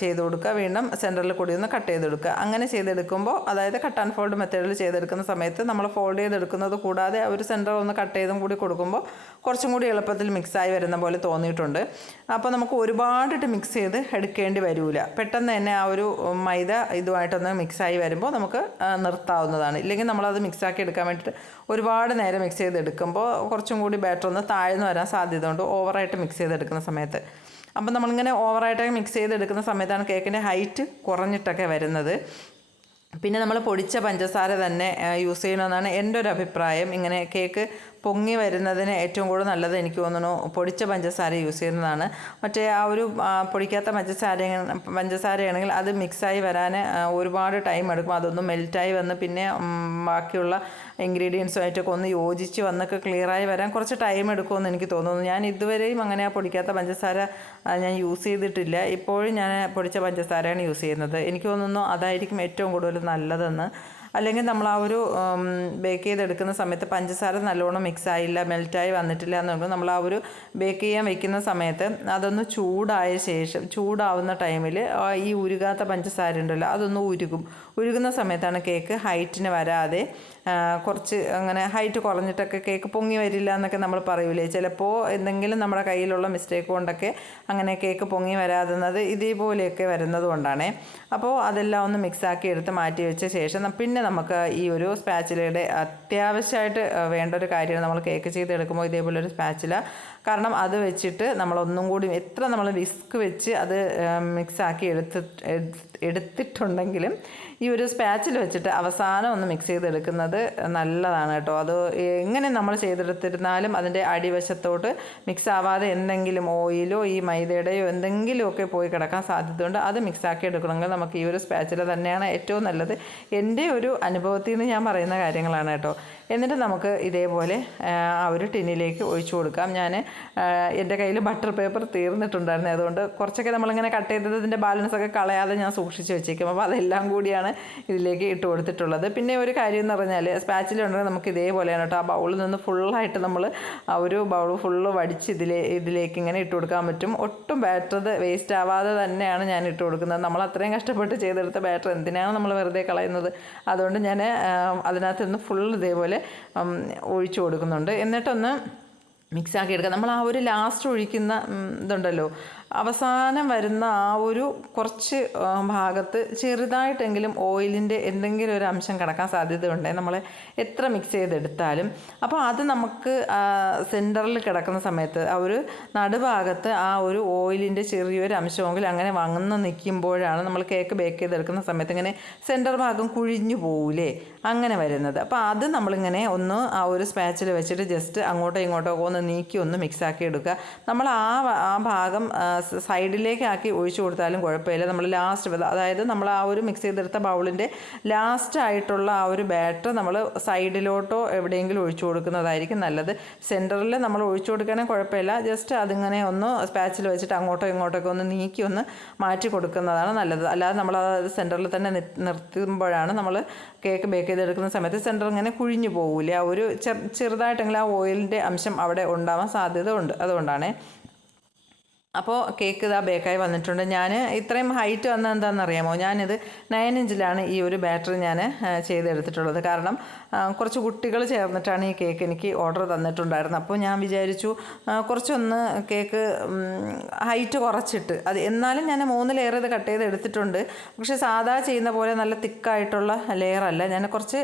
ചെയ്ത് കൊടുക്കുക. വീണ്ടും സെന്ററിൽ കൂടി ഒന്ന് കട്ട് ചെയ്തെടുക്കുക. അങ്ങനെ ചെയ്തെടുക്കുമ്പോൾ അതായത് കട്ട് ആൻഡ് ഫോൾഡ് മെത്തേഡിൽ ചെയ്തെടുക്കുന്ന സമയത്ത് നമ്മൾ ഫോൾഡ് ചെയ്തെടുക്കുന്നത് കൂടാതെ ഒരു സെന്റർ ഒന്ന് കട്ട് ചെയ്തും കൂടി കൊടുക്കുമ്പോൾ കുറച്ചും കൂടി എളുപ്പത്തിൽ മിക്സായി വരുന്ന പോലെ തോന്നിയിട്ടുണ്ട്. അപ്പോൾ നമുക്ക് ഒരുപാടിട്ട് മിക്സ് ചെയ്ത് എടുക്കേണ്ടി വരില്ല പെട്ടെന്ന് തന്നെ ആ ഒരു മൈദ ഇതുമായിട്ടൊന്ന് മിക്സായി വരുമ്പോൾ നമുക്ക് നിർത്താവുന്നതാണ്. ഇല്ലെങ്കിൽ നമ്മളത് മിക്സാക്കി എടുക്കാൻ വേണ്ടിയിട്ട് ഒരുപാട് നേരം മിക്സ് ചെയ്തെടുക്കുമ്പോൾ കുറച്ചും കൂടി ബാറ്റർ ഒന്ന് താഴ്ന്നു വരാൻ സാധ്യതയുണ്ട്. ഓവറായിട്ട് മിക്സ് ചെയ്തെടുക്കുന്ന സമയത്ത്. അപ്പം നമ്മളിങ്ങനെ ഓവറായിട്ടൊക്കെ മിക്സ് ചെയ്തെടുക്കുന്ന സമയത്താണ് കേക്കിന്റെ ഹൈറ്റ് കുറഞ്ഞിട്ടൊക്കെ വരുന്നത്. പിന്നെ നമ്മൾ പൊടിച്ച പഞ്ചസാര തന്നെ യൂസ് ചെയ്യണമെന്നാണ് എന്റെ ഒരു അഭിപ്രായം. ഇങ്ങനെ കേക്ക് പൊങ്ങി വരുന്നതിന് ഏറ്റവും കൂടുതൽ നല്ലത് എനിക്ക് തോന്നുന്നു പൊടിച്ച പഞ്ചസാര യൂസ് ചെയ്യുന്നതാണ്. മറ്റേ ആ ഒരു പൊടിക്കാത്ത പഞ്ചസാര പഞ്ചസാരയാണെങ്കിൽ അത് മിക്സായി വരാൻ ഒരുപാട് ടൈം എടുക്കും. അതൊന്ന് മെൽറ്റായി വന്ന് പിന്നെ ബാക്കിയുള്ള ഇൻഗ്രീഡിയൻസുമായിട്ടൊക്കെ ഒന്ന് യോജിച്ച് വന്നൊക്കെ ക്ലിയറായി വരാൻ കുറച്ച് ടൈം എടുക്കുമെന്ന് എനിക്ക് തോന്നുന്നു. ഞാൻ ഇതുവരെയും അങ്ങനെ ആ പൊടിക്കാത്ത പഞ്ചസാര ഞാൻ യൂസ് ചെയ്തിട്ടില്ല. ഇപ്പോഴും ഞാൻ പൊടിച്ച പഞ്ചസാരയാണ് യൂസ് ചെയ്യുന്നത്. എനിക്ക് തോന്നുന്നു അതായിരിക്കും ഏറ്റവും കൂടുതൽ നല്ലതെന്ന്. അല്ലെങ്കിൽ നമ്മൾ ആ ഒരു ബേക്ക് ചെയ്തെടുക്കുന്ന സമയത്ത് പഞ്ചസാര നല്ലോണം മിക്സ് ആയില്ല മെൽറ്റായി വന്നിട്ടില്ല എന്നുണ്ടെങ്കിൽ നമ്മൾ ആ ഒരു ബേക്ക് ചെയ്യാൻ വെക്കുന്ന സമയത്ത് അതൊന്ന് ചൂടായ ശേഷം ചൂടാവുന്ന ടൈമിൽ ഈ ഉരുകാത്ത പഞ്ചസാര ഉണ്ടല്ലോ അതൊന്ന് ഉരുകും. ഉരുകുന്ന സമയത്താണ് കേക്ക് ഹൈറ്റിന് വരാതെ കുറച്ച് അങ്ങനെ ഹൈറ്റ് കുറഞ്ഞിട്ടൊക്കെ കേക്ക് പൊങ്ങി വരില്ല എന്നൊക്കെ നമ്മൾ പറയൂലേ? ചിലപ്പോൾ എന്തെങ്കിലും നമ്മുടെ കയ്യിലുള്ള മിസ്റ്റേക്ക് കൊണ്ടൊക്കെ അങ്ങനെ കേക്ക് പൊങ്ങി വരാതെന്നത് ഇതേപോലെയൊക്കെ വരുന്നത് കൊണ്ടാണ്. അപ്പോൾ അതെല്ലാം ഒന്ന് മിക്സാക്കി എടുത്ത് മാറ്റി വെച്ച ശേഷം പിന്നെ നമുക്ക് ഈ ഒരു സ്പാച്ചിലയുടെ അത്യാവശ്യമായിട്ട് വേണ്ട ഒരു കാര്യമാണ് നമ്മൾ കേക്ക് ചെയ്തെടുക്കുമ്പോൾ ഇതേപോലെ ഒരു സ്പാച്ചില കാരണം അത് വെച്ചിട്ട് നമ്മൾ ഒന്നും കൂടി എത്ര നമ്മൾ വിസ്ക് വെച്ച് അത് മിക്സാക്കി എടുത്ത് എടു- എടുത്തിട്ടുണ്ടെങ്കിലും ഈ ഒരു സ്പാച്ചിൽ വെച്ചിട്ട് അവസാനം ഒന്ന് മിക്സ് ചെയ്തെടുക്കുന്നത് നല്ലതാണ് കേട്ടോ. അത് എങ്ങനെ നമ്മൾ ചെയ്തെടുത്തിരുന്നാലും അതിന്റെ അടിവശത്തോട്ട് മിക്സ് ആവാതെ എന്തെങ്കിലും ഓയിലോ ഈ മൈദയുടെയോ എന്തെങ്കിലുമൊക്കെ പോയി കിടക്കാൻ സാധ്യതയുണ്ട്. അത് മിക്സാക്കി എടുക്കണമെങ്കിൽ നമുക്ക് ഈ ഒരു സ്പാച്ചിൽ തന്നെയാണ് ഏറ്റവും നല്ലത്. എന്റെ ഒരു അനുഭവത്തിൽ നിന്ന് ഞാൻ പറയുന്ന കാര്യങ്ങളാണ് കേട്ടോ. എന്നിട്ട് നമുക്ക് ഇതേപോലെ ആ, ഒരു ടിന്നിലേക്ക് ഒഴിച്ചു കൊടുക്കാം. ഞാൻ എന്റെ കയ്യിൽ ബട്ടർ പേപ്പർ തീർന്നിട്ടുണ്ടായിരുന്നു. അതുകൊണ്ട് കുറച്ചൊക്കെ നമ്മളിങ്ങനെ കട്ട് ചെയ്തതിന്റെ ബാലൻസ് ഒക്കെ കളയാതെ ഞാൻ സൂക്ഷിച്ച് വെച്ചേക്കും. അപ്പോൾ അതെല്ലാം കൂടിയാണ് ഇതിലേക്ക് ഇട്ട് കൊടുത്തിട്ടുള്ളത്. പിന്നെ ഒരു കാര്യം എന്ന് പറഞ്ഞാൽ സ്പാച്ചിലുണ്ടെങ്കിൽ നമുക്ക് ഇതേപോലെയാണ് കേട്ടോ ആ ബൗളിൽ നിന്ന് ഫുള്ളായിട്ട് നമ്മൾ ആ ഒരു ബൗൾ ഫുള്ള് വടിച്ച് ഇതിലേ ഇതിലേക്ക് ഇങ്ങനെ ഇട്ട് കൊടുക്കാൻ പറ്റും. ഒട്ടും ബാറ്റർ വേസ്റ്റ് ആവാതെ തന്നെയാണ് ഞാൻ ഇട്ട് കൊടുക്കുന്നത്. നമ്മൾ അത്രയും കഷ്ടപ്പെട്ട് ചെയ്തെടുത്ത ബാറ്റർ എന്തിനാണ് നമ്മൾ വെറുതെ കളയുന്നത്? അതുകൊണ്ട് ഞാൻ അതിനകത്ത് നിന്ന് ഫുൾ ഇതേപോലെ ഒഴിച്ചു കൊടുക്കുന്നുണ്ട്. എന്നിട്ടൊന്ന് മിക്സാക്കി എടുക്കുക നമ്മൾ ആ ഒരു ലാസ്റ്റ് ഒഴിക്കുന്ന ഇതുണ്ടല്ലോ അവസാനം വരുന്ന ആ ഒരു കുറച്ച് ഭാഗത്ത് ചെറുതായിട്ടെങ്കിലും ഓയിലിന്റെ എന്തെങ്കിലും ഒരു അംശം കിടക്കാൻ സാധ്യതയുണ്ട്. നമ്മൾ എത്ര മിക്സ് ചെയ്തെടുത്താലും. അപ്പോൾ അത് നമുക്ക് സെന്ററിൽ കിടക്കുന്ന സമയത്ത് ആ ഒരു നടുഭാഗത്ത് ആ ഒരു ഓയിലിന്റെ ചെറിയൊരു അംശമെങ്കിൽ അങ്ങനെ വന്ന് നിൽക്കുമ്പോഴാണ് നമ്മൾ കേക്ക് ബേക്ക് ചെയ്തെടുക്കുന്ന സമയത്ത് ഇങ്ങനെ സെന്റർ ഭാഗം കുഴിഞ്ഞു പോവില്ലേ അങ്ങനെ വരുന്നത്. അപ്പോൾ അത് നമ്മളിങ്ങനെ ഒന്ന് ആ ഒരു സ്പാച്ചിൽ വെച്ചിട്ട് ജസ്റ്റ് അങ്ങോട്ടോ ഇങ്ങോട്ടോ ഒന്ന് നീക്കി ഒന്ന് മിക്സാക്കി എടുക്കുക. നമ്മൾ ആ ആ ഭാഗം സൈഡിലേക്കാക്കി ഒഴിച്ചു കൊടുത്താലും കുഴപ്പമില്ല. നമ്മൾ ലാസ്റ്റ് അതായത് നമ്മൾ ആ ഒരു മിക്സ് ചെയ്തെടുത്ത ബൗളിന്റെ ലാസ്റ്റ് ആയിട്ടുള്ള ആ ഒരു ബാറ്റർ നമ്മൾ സൈഡിലോട്ടോ എവിടെയെങ്കിലും ഒഴിച്ചു കൊടുക്കുന്നതായിരിക്കും നല്ലത്. സെന്ററിൽ നമ്മൾ ഒഴിച്ചു കൊടുക്കാനും കുഴപ്പമില്ല. ജസ്റ്റ് അതിങ്ങനെ ഒന്ന് സ്പാച്ചിൽ വെച്ചിട്ട് അങ്ങോട്ടോ ഇങ്ങോട്ടൊക്കെ ഒന്ന് നീക്കി ഒന്ന് മാറ്റി കൊടുക്കുന്നതാണ് നല്ലത്. അല്ലാതെ നമ്മൾ അത് സെന്ററിൽ തന്നെ നിർത്തുമ്പോഴാണ് നമ്മൾ കേക്ക് ബേക്ക് ചെയ്തെടുക്കുന്ന സമയത്ത് സെന്റർ ഇങ്ങനെ കുഴിഞ്ഞു പോകില്ല ഒരു ചെറുതായിട്ടെങ്കിലും ആ ഓയിലിന്റെ അംശം അവിടെ ഉണ്ടാവാൻ സാധ്യത ഉണ്ട്. അതുകൊണ്ടാണ്. അപ്പോൾ കേക്ക് ഇതാ ബേക്കായി വന്നിട്ടുണ്ട്. ഞാൻ ഇത്രയും ഹൈറ്റ് വന്നത് എന്താണെന്ന് അറിയാമോ ഞാനിത് നയൻ ഇഞ്ചിലാണ് ഈ ഒരു ബാറ്ററി ഞാൻ ചെയ്തെടുത്തിട്ടുള്ളത്. കാരണം കുറച്ച് കുട്ടികൾ ചേർന്നിട്ടാണ് ഈ കേക്ക് എനിക്ക് ഓർഡർ തന്നിട്ടുണ്ടായിരുന്നത്. അപ്പോൾ ഞാൻ വിചാരിച്ചു കുറച്ചൊന്ന് കേക്ക് ഹൈറ്റ് കുറച്ചിട്ട്. അത് എന്നാലും ഞാൻ മൂന്ന് ലെയർ ഇത് കട്ട് ചെയ്ത് എടുത്തിട്ടുണ്ട്. പക്ഷേ സാധാ ചെയ്യുന്ന പോലെ നല്ല തിക്കായിട്ടുള്ള ലെയർ അല്ല. ഞാൻ കുറച്ച്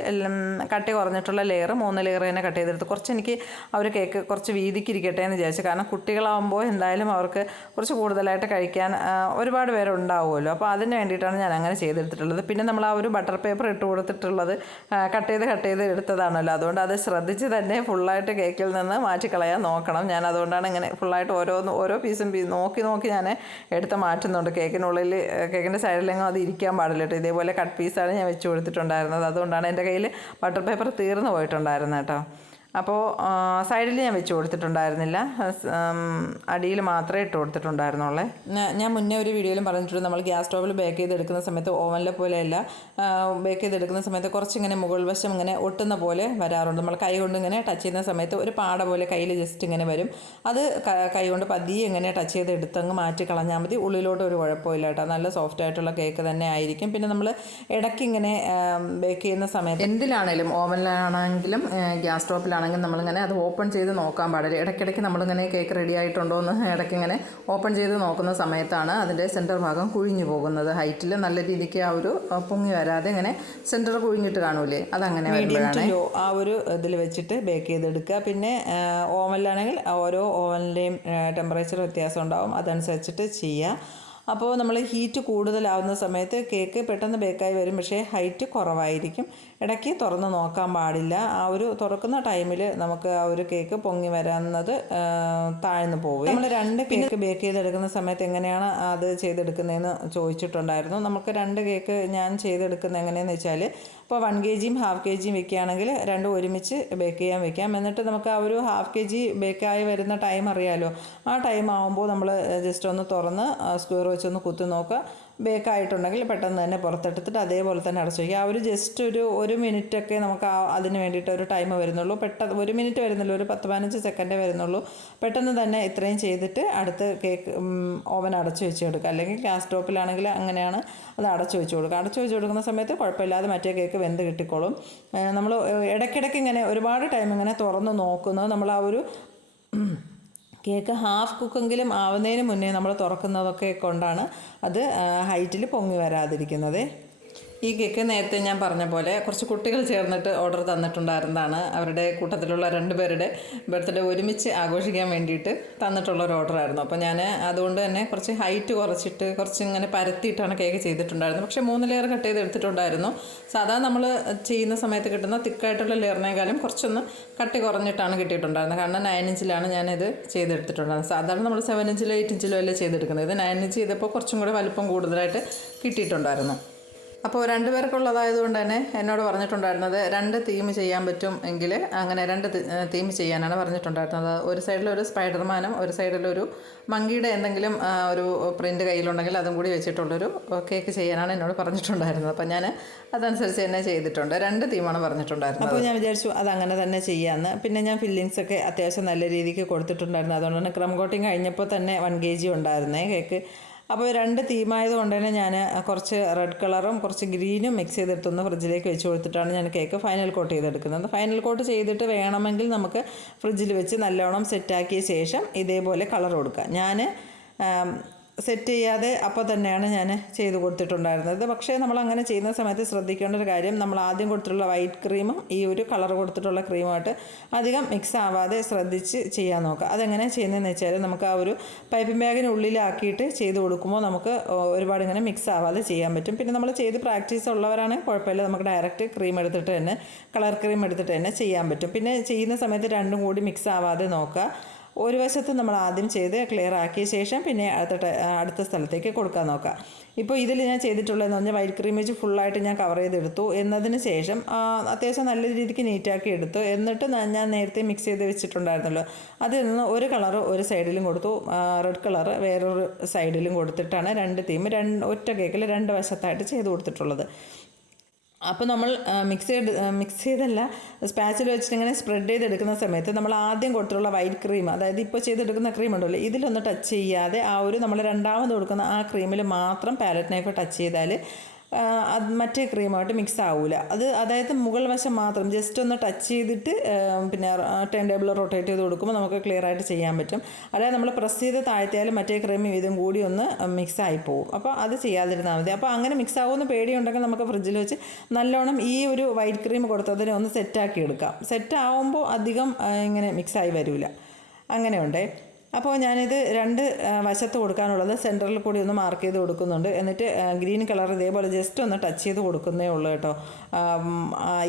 കട്ട് കുറഞ്ഞിട്ടുള്ള ലെയർ മൂന്ന് ലെയർ തന്നെ കട്ട് ചെയ്തെടുത്ത്. കുറച്ച് എനിക്ക് അവർ കേക്ക് കുറച്ച് വീതിക്കിരിക്കട്ടെ എന്ന് വിചാരിച്ചു. കാരണം കുട്ടികളാകുമ്പോൾ എന്തായാലും അവർക്ക് കുറച്ച് കൂടുതലായിട്ട് കഴിക്കാൻ ഒരുപാട് പേരുണ്ടാവുമല്ലോ അപ്പോൾ അതിന് വേണ്ടിയിട്ടാണ് ഞാൻ അങ്ങനെ ചെയ്തെടുത്തിട്ടുള്ളത്. പിന്നെ നമ്മൾ ആ ഒരു ബട്ടർ പേപ്പർ ഇട്ട് കൊടുത്തിട്ടുള്ളത് കട്ട് ചെയ്ത് കട്ട് എടുത്തതാണല്ലോ അതുകൊണ്ട് അത് ശ്രദ്ധിച്ച് തന്നെ ഫുള്ളായിട്ട് കേക്കിൽ നിന്ന് മാറ്റിക്കളയാൻ നോക്കണം. ഞാൻ അതുകൊണ്ടാണ് ഇങ്ങനെ ഫുള്ളായിട്ട് ഓരോന്ന് ഓരോ പീസും നോക്കി നോക്കി ഞാൻ എടുത്ത് മാറ്റുന്നുണ്ട്. കേക്കിനുള്ളിൽ കേക്കിന്റെ സൈഡിലെങ്ങും അത് ഇരിക്കാൻ പാടില്ല കേട്ടോ. ഇതേപോലെ കട്ട് പീസാണ് ഞാൻ വെച്ച് കൊടുത്തിട്ടുണ്ടായിരുന്നത്. അതുകൊണ്ടാണ് എന്റെ കയ്യിൽ ബട്ടർ പേപ്പർ തീർന്നു പോയിട്ടുണ്ടായിരുന്നത് കേട്ടോ. അപ്പോൾ സൈഡിൽ ഞാൻ വെച്ച് കൊടുത്തിട്ടുണ്ടായിരുന്നില്ല. അടിയിൽ മാത്രമേ ഇട്ട് കൊടുത്തിട്ടുണ്ടായിരുന്നുള്ളേ. ഞാൻ മുന്നേ ഒരു വീഡിയോയിലും പറഞ്ഞിട്ടുണ്ട്. നമ്മൾ ഗ്യാസ് സ്റ്റോവിൽ ബേക്ക് ചെയ്തെടുക്കുന്ന സമയത്ത് ഓവനിലെ പോലെയല്ല. ബേക്ക് ചെയ്തെടുക്കുന്ന സമയത്ത് കുറച്ചിങ്ങനെ മുകൾ വശം ഇങ്ങനെ ഒട്ടുന്ന പോലെ വരാറുണ്ട്. നമ്മൾ കൈ കൊണ്ട് ഇങ്ങനെ ടച്ച് ചെയ്യുന്ന സമയത്ത് ഒരു പാട പോലെ കയ്യിൽ ജസ്റ്റ് ഇങ്ങനെ വരും. അത് കൈ കൊണ്ട് പതിയെ ഇങ്ങനെ ടച്ച് ചെയ്ത് എടുത്തങ്ങ് മാറ്റി കളഞ്ഞാൽ മതി. ഉള്ളിലോട്ട് ഒരു കുഴപ്പമില്ല കേട്ടോ. നല്ല സോഫ്റ്റ് ആയിട്ടുള്ള കേക്ക് തന്നെ ആയിരിക്കും. പിന്നെ നമ്മൾ ഇടയ്ക്ക് ഇങ്ങനെ ബേക്ക് ചെയ്യുന്ന സമയത്ത് എന്തിലാണേലും ഓവനിലാണെങ്കിലും ഗ്യാസ് സ്റ്റോപ്പിലാണെങ്കിലും നമ്മളിങ്ങനെ അത് ഓപ്പൺ ചെയ്ത് നോക്കാൻ പാടില്ല. ഇടയ്ക്കിടയ്ക്ക് നമ്മളിങ്ങനെ കേക്ക് റെഡി ആയിട്ടുണ്ടോ എന്ന് ഇടയ്ക്ക് ഇങ്ങനെ ഓപ്പൺ ചെയ്ത് നോക്കുന്ന സമയത്താണ് അതിന്റെ സെന്റർ ഭാഗം കുഴിഞ്ഞു പോകുന്നത്. ഹൈറ്റിൽ നല്ല രീതിക്ക് ആ ഒരു പൊങ്ങി വരാതെ ഇങ്ങനെ സെന്റർ കുഴിഞ്ഞിട്ട് കാണൂലേ? അതങ്ങനെ വരുമ്പോഴാണ്. ആ ഒരു ഇതിൽ വെച്ചിട്ട് ബേക്ക് ചെയ്തെടുക്കുക. പിന്നെ ഓവനിലാണെങ്കിൽ ഓരോ ഓവനിലെയും ടെമ്പറേച്ചർ വ്യത്യാസം ഉണ്ടാവും. അതനുസരിച്ചിട്ട് ചെയ്യുക അപ്പോൾ നമ്മൾ ഹീറ്റ് കൂടുതലാവുന്ന സമയത്ത് കേക്ക് പെട്ടെന്ന് ബേക്കായി വരും. പക്ഷേ ഹൈറ്റ് കുറവായിരിക്കും. ഇടയ്ക്ക് തുറന്ന് നോക്കാൻ പാടില്ല. ആ ഒരു തുറക്കുന്ന ടൈമിൽ നമുക്ക് ആ ഒരു കേക്ക് പൊങ്ങി വരാവുന്നത് താഴ്ന്നു പോകും നമ്മൾ രണ്ട് കേക്ക് ബേക്ക് ചെയ്തെടുക്കുന്ന സമയത്ത് എങ്ങനെയാണ് അത് ചെയ്തെടുക്കുന്നതെന്ന് ചോദിച്ചിട്ടുണ്ടായിരുന്നു. നമുക്ക് രണ്ട് കേക്ക് ഞാൻ ചെയ്തെടുക്കുന്നത് എങ്ങനെയെന്ന് വെച്ചാൽ ഇപ്പോൾ വൺ കെ ജിയും ഹാഫ് കെ ജിയും വെക്കുകയാണെങ്കിൽ രണ്ടും ഒരുമിച്ച് ബേക്ക് ചെയ്യാൻ വെക്കാം. എന്നിട്ട് നമുക്ക് ആ ഒരു ഹാഫ് കെ ജി ബേക്കായി വരുന്ന ടൈം അറിയാമല്ലോ ആ ടൈം ആകുമ്പോൾ നമ്മൾ ജസ്റ്റ് ഒന്ന് തുറന്ന് സ്ക്വയർ വെച്ചൊന്ന് കുത്തി നോക്കുക. ബേക്ക് ആയിട്ടുണ്ടെങ്കിൽ പെട്ടെന്ന് തന്നെ പുറത്തെടുത്തിട്ട് അതേപോലെ തന്നെ അടച്ചു വയ്ക്കുക. ആ ഒരു ജസ്റ്റ് ഒരു ഒരു മിനിറ്റൊക്കെ നമുക്ക് ആ അതിന് വേണ്ടിയിട്ട് ഒരു ടൈം വരുന്നുള്ളൂ. പെട്ടെന്ന് ഒരു മിനിറ്റ് വരുന്നുള്ളൂ ഒരു പത്ത് പതിനഞ്ച് സെക്കൻഡേ വരുന്നുള്ളൂ. പെട്ടെന്ന് തന്നെ ഇത്രയും ചെയ്തിട്ട് അടുത്ത് കേക്ക് ഓവൻ അടച്ചു വെച്ച് കൊടുക്കുക. അല്ലെങ്കിൽ ഗ്യാസ് സ്റ്റോപ്പിലാണെങ്കിൽ അങ്ങനെയാണ് അത് അടച്ചു വെച്ച് കൊടുക്കുക. അടച്ചു വെച്ച് കൊടുക്കുന്ന സമയത്ത് കുഴപ്പമില്ലാതെ മറ്റേ കേക്ക് വെന്ത് കിട്ടിക്കോളും. നമ്മൾ ഇടയ്ക്കിടയ്ക്ക് ഇങ്ങനെ ഒരുപാട് ടൈം ഇങ്ങനെ തുറന്ന് നോക്കുന്നത് നമ്മൾ ആ ഒരു കേക്ക് ഹാഫ് കുക്കെങ്കിലും ആവുന്നതിന് മുന്നേ നമ്മൾ തുറക്കുന്നതൊക്കെ കൊണ്ടാണ് അത് ഹൈറ്റിൽ പൊങ്ങി വരാതിരിക്കുന്നത്. ഈ കേക്ക് നേരത്തെ ഞാൻ പറഞ്ഞ പോലെ കുറച്ച് കുട്ടികൾ ചേർന്നിട്ട് ഓർഡർ തന്നിട്ടുണ്ടായിരുന്നതാണ്. അവരുടെ കൂട്ടത്തിലുള്ള രണ്ടുപേരുടെ ബർത്ത്ഡേ ഒരുമിച്ച് ആഘോഷിക്കാൻ വേണ്ടിയിട്ട് തന്നിട്ടുള്ള ഒരു ഓർഡറായിരുന്നു അപ്പോൾ ഞാൻ അതുകൊണ്ട് തന്നെ കുറച്ച് ഹൈറ്റ് കുറച്ചിട്ട് കുറച്ച് ഇങ്ങനെ പരത്തിയിട്ടാണ് കേക്ക് ചെയ്തിട്ടുണ്ടായിരുന്നത്. പക്ഷേ മൂന്ന് ലെയർ കട്ട് ചെയ്ത് എടുത്തിട്ടുണ്ടായിരുന്നു. സാധാരണ നമ്മൾ ചെയ്യുന്ന സമയത്ത് കിട്ടുന്ന തിക്കായിട്ടുള്ള ലെയറിനേക്കാളും കുറച്ചൊന്ന് കട്ടി കുറഞ്ഞിട്ടാണ് കിട്ടിയിട്ടുണ്ടായിരുന്നത്. കാരണം നയൻ ഇഞ്ചിലാണ് ഞാനിത് ചെയ്തെടുത്തിട്ടുണ്ടായിരുന്നത്. സാധാരണ നമ്മൾ സെവൻ ഇഞ്ചിലോ എയ്റ്റ് ഇഞ്ചിലോ അല്ലേ ചെയ്തെടുക്കുന്നത്. ഇത് നയൻ ഇഞ്ച് ചെയ്തപ്പോൾ കുറച്ചും കൂടെ വലിപ്പം കൂടുതലായിട്ട് കിട്ടിയിട്ടുണ്ടായിരുന്നു. അപ്പോൾ രണ്ട് പേർക്കുള്ളതായതുകൊണ്ട് തന്നെ എന്നോട് പറഞ്ഞിട്ടുണ്ടായിരുന്നത് രണ്ട് തീം ചെയ്യാൻ പറ്റും എങ്കിൽ അങ്ങനെ രണ്ട് തീം ചെയ്യാനാണ് പറഞ്ഞിട്ടുണ്ടായിരുന്നത്. ഒരു സൈഡിലൊരു സ്പൈഡർമാനും ഒരു സൈഡിലൊരു മങ്കിയുടെ എന്തെങ്കിലും ഒരു പ്രിന്റ് കയ്യിലുണ്ടെങ്കിൽ അതും കൂടി വെച്ചിട്ടുള്ളൊരു കേക്ക് ചെയ്യാനാണ് എന്നോട് പറഞ്ഞിട്ടുണ്ടായിരുന്നത്. അപ്പോൾ ഞാൻ അതനുസരിച്ച് തന്നെ ചെയ്തിട്ടുണ്ട്. രണ്ട് തീമാണ് പറഞ്ഞിട്ടുണ്ടായിരുന്നത്. അപ്പോൾ ഞാൻ വിചാരിച്ചു അത് അങ്ങനെ തന്നെ ചെയ്യാമെന്ന് പിന്നെ ഞാൻ ഫില്ലിങ്സ് ഒക്കെ അത്യാവശ്യം നല്ല രീതിക്ക് കൊടുത്തിട്ടുണ്ടായിരുന്നു. അതുകൊണ്ട് തന്നെ ക്രം കോട്ടിങ് കഴിഞ്ഞപ്പോൾ തന്നെ വൺ കെ ജി ഉണ്ടായിരുന്നേ കേക്ക്. അപ്പോൾ രണ്ട് തീമായത് കൊണ്ട് തന്നെ ഞാൻ കുറച്ച് റെഡ് കളറും കുറച്ച് ഗ്രീനും മിക്സ് ചെയ്തെടുത്തൊന്ന് ഫ്രിഡ്ജിലേക്ക് വെച്ച് കൊടുത്തിട്ടാണ് ഞാൻ കേക്ക് ഫൈനൽ കോട്ട് ചെയ്തെടുക്കുന്നത്. ഫൈനൽ കോട്ട് ചെയ്തിട്ട് വേണമെങ്കിൽ നമുക്ക് ഫ്രിഡ്ജിൽ വെച്ച് നല്ലോണം സെറ്റാക്കിയ ശേഷം ഇതേപോലെ കളർ കൊടുക്കുക ഞാൻ സെറ്റ് ചെയ്യാതെ അപ്പോൾ തന്നെയാണ് ഞാൻ ചെയ്ത് കൊടുത്തിട്ടുണ്ടായിരുന്നത്. പക്ഷേ നമ്മൾ അങ്ങനെ ചെയ്യുന്ന സമയത്ത് ശ്രദ്ധിക്കേണ്ട ഒരു കാര്യം നമ്മൾ ആദ്യം കൊടുത്തിട്ടുള്ള വൈറ്റ് ക്രീമും ഈ ഒരു കളർ കൊടുത്തിട്ടുള്ള ക്രീമുമായിട്ട് അധികം മിക്സ് ആവാതെ ശ്രദ്ധിച്ച് ചെയ്യാൻ നോക്കുക. അതെങ്ങനെ ചെയ്യുന്നതെന്ന് വെച്ചാൽ നമുക്ക് ആ ഒരു പൈപ്പിംഗ് ബാഗിനുള്ളിലാക്കിയിട്ട് ചെയ്ത് കൊടുക്കുമ്പോൾ നമുക്ക് ഒരുപാട് ഇങ്ങനെ മിക്സ് ആവാതെ ചെയ്യാൻ പറ്റും. പിന്നെ നമ്മൾ ചെയ്ത് പ്രാക്ടീസ് ഉള്ളവരാണെങ്കിൽ കുഴപ്പമില്ല. നമുക്ക് ഡയറക്റ്റ് ക്രീം എടുത്തിട്ട് തന്നെ കളർ ക്രീം എടുത്തിട്ട് തന്നെ ചെയ്യാൻ പറ്റും. പിന്നെ ചെയ്യുന്ന സമയത്ത് രണ്ടും കൂടി മിക്സ് ആവാതെ നോക്കുക. ഒരു വശത്ത് നമ്മൾ ആദ്യം ചെയ്ത് ക്ലിയർ ആക്കിയ ശേഷം പിന്നെ അടുത്ത അടുത്ത സ്ഥലത്തേക്ക് കൊടുക്കാൻ നോക്കാം. ഇപ്പോൾ ഇതിൽ ഞാൻ ചെയ്തിട്ടുള്ളതെന്ന് പറഞ്ഞാൽ വൈറ്റ് ക്രീം വെച്ച് ഫുള്ളായിട്ട് ഞാൻ കവർ ചെയ്തെടുത്തു. എന്നതിന് ശേഷം അത്യാവശ്യം നല്ല രീതിക്ക് നീറ്റാക്കി എടുത്തു. എന്നിട്ട് ഞാൻ നേരത്തെ മിക്സ് ചെയ്ത് വെച്ചിട്ടുണ്ടായിരുന്നല്ലോ. അതിൽ നിന്ന് ഒരു കളർ ഒരു സൈഡിലും കൊടുത്തു. റെഡ് കളർ വേറൊരു സൈഡിലും കൊടുത്തിട്ടാണ് രണ്ട് തീം രണ്ട് ഒറ്റ കേക്കിൽ രണ്ട് വശത്തായിട്ട് ചെയ്ത് കൊടുത്തിട്ടുള്ളത്. അപ്പോൾ നമ്മൾ മിക്സ് ചെയ്ത് മിക്സ് ചെയ്തല്ല സ്പാച്ചിൽ വെച്ചിട്ട് ഇങ്ങനെ സ്പ്രെഡ് ചെയ്തെടുക്കുന്ന സമയത്ത് നമ്മൾ ആദ്യം കൊടുത്തിട്ടുള്ള വൈറ്റ് ക്രീം അതായത് ഇപ്പോൾ ചെയ്തെടുക്കുന്ന ക്രീം ഉണ്ടല്ലോ ഇതിലൊന്ന് ടച്ച് ചെയ്യാതെ ആ ഒരു നമ്മൾ രണ്ടാമത് കൊടുക്കുന്ന ആ ക്രീമിൽ മാത്രം പാലറ്റ് നൈഫ് ടച്ച് ചെയ്താൽ മറ്റേ ക്രീമായിട്ട് മിക്സ് ആവില്ല അത് അതായത് മുകൾ വശം മാത്രം ജസ്റ്റ് ഒന്ന് ടച്ച് ചെയ്തിട്ട് പിന്നെ ടേൺ ടേബിൾ റൊട്ടേറ്റ് ചെയ്ത് കൊടുക്കുമ്പോൾ നമുക്ക് ക്ലിയർ ആയിട്ട് ചെയ്യാൻ പറ്റും. അതായത് നമ്മൾ പ്രസ് ചെയ്ത് താഴ്ത്തിയാലും മറ്റേ ക്രീം ഇതും കൂടി ഒന്ന് മിക്സ് ആയി പോകും അപ്പോൾ അത് ചെയ്യാതിരുന്നാൽ മതി. അപ്പോൾ അങ്ങനെ മിക്സ് ആകുമെന്ന് പേടിയുണ്ടെങ്കിൽ നമുക്ക് ഫ്രിഡ്ജിൽ വെച്ച് നല്ലോണം ഈ ഒരു വൈറ്റ് ക്രീം കൊടുത്തതിനെ ഒന്ന് സെറ്റാക്കി എടുക്കാം. സെറ്റ് ആവുമ്പോൾ അധികം ഇങ്ങനെ മിക്സ് ആയി വരില്ല അങ്ങനെയുണ്ടേ? അപ്പോൾ ഞാനിത് രണ്ട് വശത്ത് കൊടുക്കാനുള്ളത്. സെന്ററിൽ കൂടി ഒന്ന് മാർക്ക് ചെയ്ത് കൊടുക്കുന്നുണ്ട്. എന്നിട്ട് ഗ്രീൻ കളർ ഇതേപോലെ ജസ്റ്റ് ഒന്ന് ടച്ച് ചെയ്ത് കൊടുക്കുന്നേ ഉള്ളൂ കേട്ടോ.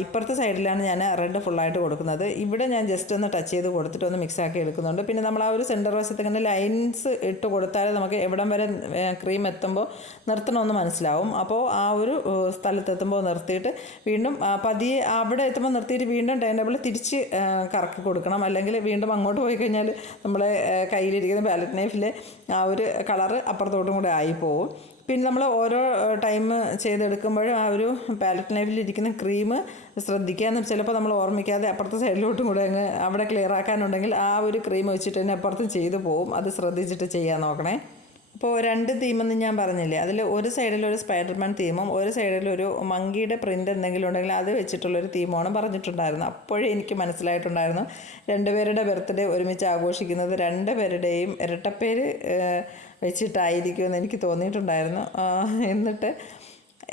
ഇപ്പുറത്തെ സൈഡിലാണ് ഞാൻ റെഡ് ഫുള്ളായിട്ട് കൊടുക്കുന്നത്. ഇവിടെ ഞാൻ ജസ്റ്റ് ഒന്ന് ടച്ച് ചെയ്ത് കൊടുത്തിട്ട് ഒന്ന് മിക്സ് ആക്കി എടുക്കുന്നുണ്ട്. പിന്നെ നമ്മൾ ആ ഒരു സെന്റർ വശത്ത് ഇങ്ങനെ ലൈൻസ് ഇട്ട് കൊടുത്താൽ നമുക്ക് എവിടം വരെ ക്രീം എത്തുമ്പോൾ നിർത്തണമെന്ന് മനസ്സിലാവും. അപ്പോൾ ആ ഒരു സ്ഥലത്തെത്തുമ്പോൾ സ്ഥലത്ത് നിർത്തിയിട്ട് വീണ്ടും പതിയെ അവിടെ എത്തുമ്പോൾ നിർത്തിയിട്ട് വീണ്ടും ടൈം ടേബിൾ തിരിച്ച് കറക്കി കൊടുക്കണം. അല്ലെങ്കിൽ വീണ്ടും അങ്ങോട്ട് പോയി കഴിഞ്ഞാൽ നമ്മളെ കയ്യിലിരിക്കുന്ന പാലറ്റ് നൈഫിൽ ആ ഒരു കളറ് അപ്പുറത്തോട്ടും കൂടെ ആയിപ്പോവും പിന്നെ നമ്മൾ ഓരോ ടൈം ചെയ്തെടുക്കുമ്പോഴും ആ ഒരു പാലറ്റ് നൈഫിലിരിക്കുന്ന ക്രീം ശ്രദ്ധിക്കുക. എന്ന് ചിലപ്പോൾ നമ്മൾ ഓർമ്മിക്കാതെ അപ്പുറത്തെ സൈഡിലോട്ടും കൂടെ അങ്ങ് അവിടെ ക്ലിയർ ആക്കാനുണ്ടെങ്കിൽ ആ ഒരു ക്രീം വെച്ചിട്ട് തന്നെ അപ്പുറത്തും ചെയ്തു പോവും. അത് ശ്രദ്ധിച്ചിട്ട് ചെയ്യാൻ നോക്കണേ. അപ്പോൾ രണ്ട് തീമെന്ന് ഞാൻ പറഞ്ഞില്ലേ അതിൽ ഒരു സൈഡിൽ ഒരു സ്പൈഡർമാൻ തീമും ഒരു സൈഡിൽ ഒരു മങ്കിയുടെ പ്രിന്റ് എന്തെങ്കിലും ഉണ്ടെങ്കിൽ അത് വെച്ചിട്ടുള്ളൊരു തീമാണ് പറഞ്ഞിട്ടുണ്ടായിരുന്നു അപ്പോഴേ എനിക്ക് മനസ്സിലായിട്ടുണ്ടായിരുന്നു രണ്ടുപേരുടെ ബർത്ത്ഡേ ഒരുമിച്ച് ആഘോഷിക്കുന്നത് രണ്ടുപേരുടെയും ഇരട്ടപ്പേര് വെച്ചിട്ടായിരിക്കുമെന്ന് എനിക്ക് തോന്നിയിട്ടുണ്ടായിരുന്നു. എന്നിട്ട്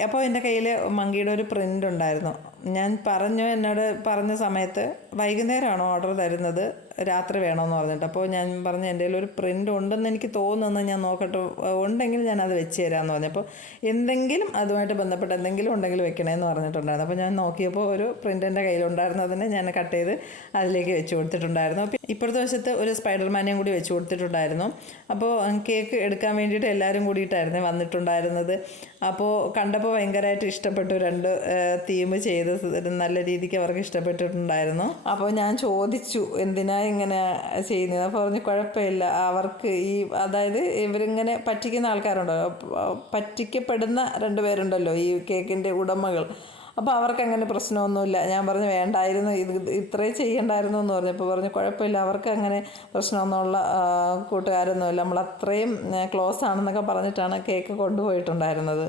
അപ്പോൾ എന്റെ കയ്യിൽ മങ്കിയുടെ ഒരു പ്രിന്റ് ഉണ്ടായിരുന്നു. ഞാൻ പറഞ്ഞു എന്നോട് പറഞ്ഞ സമയത്ത് വൈകുന്നേരമാണോ ഓർഡർ തരുന്നത്? രാത്രി വേണമെന്ന് പറഞ്ഞിട്ട്. അപ്പോൾ ഞാൻ പറഞ്ഞു എന്റെ ഒരു പ്രിന്റ് ഉണ്ടെന്ന് എനിക്ക് തോന്നുന്നു ഞാൻ നോക്കട്ടെ. ഉണ്ടെങ്കിൽ ഞാൻ അത് വെച്ച് തരാമെന്ന് പറഞ്ഞു. അപ്പോൾ എന്തെങ്കിലും അതുമായിട്ട് ബന്ധപ്പെട്ട് എന്തെങ്കിലും ഉണ്ടെങ്കിൽ വെക്കണമെന്ന് പറഞ്ഞിട്ടുണ്ടായിരുന്നു. അപ്പോൾ ഞാൻ നോക്കിയപ്പോൾ ഒരു പ്രിന്റ് എന്റെ കയ്യിലുണ്ടായിരുന്നു. അതിനെ ഞാൻ കട്ട് ചെയ്ത് അതിലേക്ക് വെച്ച് കൊടുത്തിട്ടുണ്ടായിരുന്നു. അപ്പോൾ ഇപ്പുറത്തെ വശത്ത് ഒരു സ്പൈഡർമാനെയും കൂടി വെച്ച് കൊടുത്തിട്ടുണ്ടായിരുന്നു. അപ്പോൾ കേക്ക് എടുക്കാൻ വേണ്ടിയിട്ട് എല്ലാവരും കൂടിയിട്ടായിരുന്നു വന്നിട്ടുണ്ടായിരുന്നത്. അപ്പോൾ കണ്ടപ്പോൾ ഭയങ്കരമായിട്ട് ഇഷ്ടപ്പെട്ടു രണ്ട് തീം ചെയ്ത് നല്ല രീതിക്ക് അവർക്ക് ഇഷ്ടപ്പെട്ടിട്ടുണ്ടായിരുന്നു. അപ്പോൾ ഞാൻ ചോദിച്ചു എന്തിനാ ഇങ്ങനെ ചെയ്യുന്നത് അപ്പോൾ പറഞ്ഞു കുഴപ്പമില്ല. അവർക്ക് ഈ അതായത് ഇവരിങ്ങനെ പറ്റിക്കുന്ന ആൾക്കാരുണ്ടല്ലോ പറ്റിക്കപ്പെടുന്ന പറ്റിക്കപ്പെടുന്ന രണ്ടുപേരുണ്ടല്ലോ ഈ കേക്കിന്റെ ഉടമകൾ. അപ്പോൾ അവർക്ക് അങ്ങനെ പ്രശ്നമൊന്നുമില്ല. ഞാൻ പറഞ്ഞു വേണ്ടായിരുന്നു ഇത് ഇത്രയും ചെയ്യണ്ടായിരുന്നു എന്ന് പറഞ്ഞപ്പോൾ പറഞ്ഞു കുഴപ്പമില്ല അവർക്ക് അങ്ങനെ പ്രശ്നമൊന്നുമുള്ള കൂട്ടുകാരൊന്നുമില്ല. നമ്മൾ അത്രയും ക്ലോസ് ആണെന്നൊക്കെ പറഞ്ഞിട്ടാണ് കേക്ക് കൊണ്ടുപോയിട്ടുണ്ടായിരുന്നത്.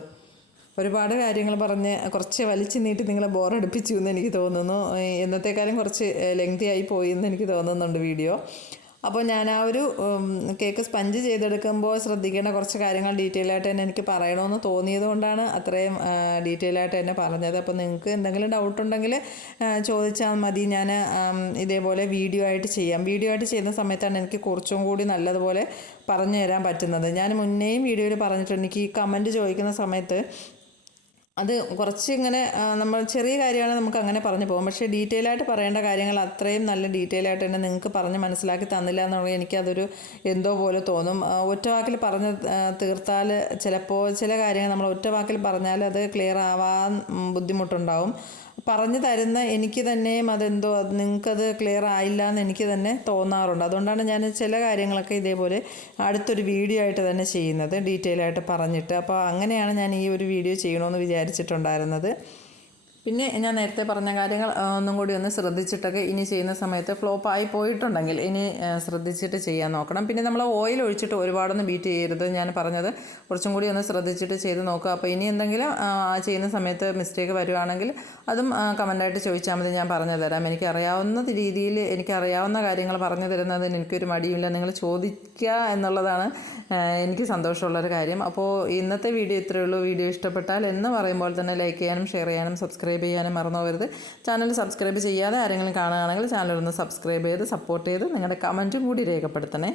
ഒരുപാട് കാര്യങ്ങൾ പറഞ്ഞ് കുറച്ച് വലിച്ചു നീട്ടി നിങ്ങളെ ബോറടിപ്പിച്ചു എന്ന് എനിക്ക് തോന്നുന്നു. ഈ കുറച്ച് ലെങ്തി ആയി പോയി എന്ന് എനിക്ക് തോന്നുന്നുണ്ട് വീഡിയോ. അപ്പോൾ ഞാൻ ആ ഒരു കേക്ക് സ്പഞ്ച് ചെയ്തെടുക്കുമ്പോൾ ശ്രദ്ധിക്കേണ്ട കുറച്ച് കാര്യങ്ങൾ ഡീറ്റെയിൽ ആയിട്ട് തന്നെ എനിക്ക് പറയണമെന്ന് തോന്നിയത് കൊണ്ടാണ് അത്രയും ഡീറ്റെയിൽ ആയിട്ട് തന്നെ പറഞ്ഞത്. അപ്പോൾ നിങ്ങൾക്ക് എന്തെങ്കിലും ഡൗട്ട് ഉണ്ടെങ്കിൽ ചോദിച്ചാൽ മതി. ഞാൻ ഇതേപോലെ വീഡിയോ ആയിട്ട് ചെയ്യാം. വീഡിയോ ആയിട്ട് ചെയ്യുന്ന സമയത്താണ് എനിക്ക് കുറച്ചും കൂടി നല്ലതുപോലെ പറഞ്ഞു തരാൻ പറ്റുന്നത്. ഞാൻ മുന്നേയും വീഡിയോയിൽ പറഞ്ഞിട്ടുണ്ട്. എനിക്ക് ഈ കമന്റ് ചോദിക്കുന്ന സമയത്ത് അത് കുറച്ച് ഇങ്ങനെ നമ്മൾ ചെറിയ കാര്യമാണ് നമുക്ക് അങ്ങനെ പറഞ്ഞു പോകും. പക്ഷേ ഡീറ്റെയിൽ ആയിട്ട് പറയേണ്ട കാര്യങ്ങൾ അത്രയും നല്ല ഡീറ്റെയിൽ ആയിട്ട് തന്നെ നിങ്ങൾക്ക് പറഞ്ഞ് മനസ്സിലാക്കി തന്നില്ല എന്നുള്ളത് എനിക്കതൊരു എന്തോ പോലെ തോന്നും. ഒറ്റ വാക്കിൽ പറഞ്ഞ് തീർത്താൽ ചിലപ്പോൾ ചില കാര്യങ്ങൾ നമ്മൾ ഒറ്റ വാക്കിൽ പറഞ്ഞാൽ അത് ക്ലിയർ ആവാൻ ബുദ്ധിമുട്ടുണ്ടാവും. പറഞ്ഞു തരുന്ന എനിക്ക് തന്നെയും അതെന്തോ അത് നിങ്ങൾക്കത് ക്ലിയർ ആയില്ല എന്ന് എനിക്ക് തന്നെ തോന്നാറുണ്ട്. അതുകൊണ്ടാണ് ഞാൻ ചില കാര്യങ്ങളൊക്കെ ഇതേപോലെ അടുത്തൊരു വീഡിയോ ആയിട്ട് തന്നെ ചെയ്യുന്നത് ഡീറ്റെയിൽ ആയിട്ട് പറഞ്ഞിട്ട്. അപ്പോൾ അങ്ങനെയാണ് ഞാൻ ഈ ഒരു വീഡിയോ ചെയ്യണമെന്ന് വിചാരിച്ചിട്ടുണ്ടായിരുന്നത്. പിന്നെ ഞാൻ നേരത്തെ പറഞ്ഞ കാര്യങ്ങൾ ഒന്നും കൂടി ഒന്ന് ശ്രദ്ധിച്ചിട്ടൊക്കെ ഇനി ചെയ്യുന്ന സമയത്ത് ഫ്ലോപ്പ് ആയി പോയിട്ടുണ്ടെങ്കിൽ ഇനി ശ്രദ്ധിച്ചിട്ട് ചെയ്യാൻ നോക്കണം. പിന്നെ നമ്മൾ ഓയിൽ ഒഴിച്ചിട്ട് ഒരുപാടൊന്നും ബീറ്റ് ചെയ്യരുത്. ഞാൻ പറഞ്ഞത് കുറച്ചും കൂടി ഒന്ന് ശ്രദ്ധിച്ചിട്ട് ചെയ്ത് നോക്കുക. അപ്പോൾ ഇനി എന്തെങ്കിലും ചെയ്യുന്ന സമയത്ത് മിസ്റ്റേക്ക് വരുവാണെങ്കിൽ അതും കമന്റായിട്ട് ചോദിച്ചാൽ മതി. ഞാൻ പറഞ്ഞു തരാം. എനിക്ക് അറിയാവുന്ന രീതിയിൽ എനിക്ക് അറിയാവുന്ന കാര്യങ്ങൾ പറഞ്ഞു തരുന്നതിന് എനിക്കൊരു മടിയില്ല നിങ്ങൾ ചോദിക്കുക എന്നുള്ളതാണ് എനിക്ക് സന്തോഷമുള്ളൊരു കാര്യം. അപ്പോൾ ഇന്നത്തെ വീഡിയോ ഇത്രയേ ഉള്ളൂ. വീഡിയോ ഇഷ്ടപ്പെട്ടാൽ എന്ന് പറയുമ്പോൾ തന്നെ ലൈക്ക് ചെയ്യാനും ഷെയർ ചെയ്യാനും സബ്സ്ക്രൈബ് ചെയ്യാനും മറന്നു പോകരുത്. ചാനൽ സബ്സ്ക്രൈബ് ചെയ്യാതെ ആരെങ്കിലും കാണുകയാണെങ്കിൽ ചാനൽ ഒന്ന് സബ്സ്ക്രൈബ് ചെയ്ത് സപ്പോർട്ട് ചെയ്ത് നിങ്ങളുടെ കമന്റും കൂടി രേഖപ്പെടുത്തണേ.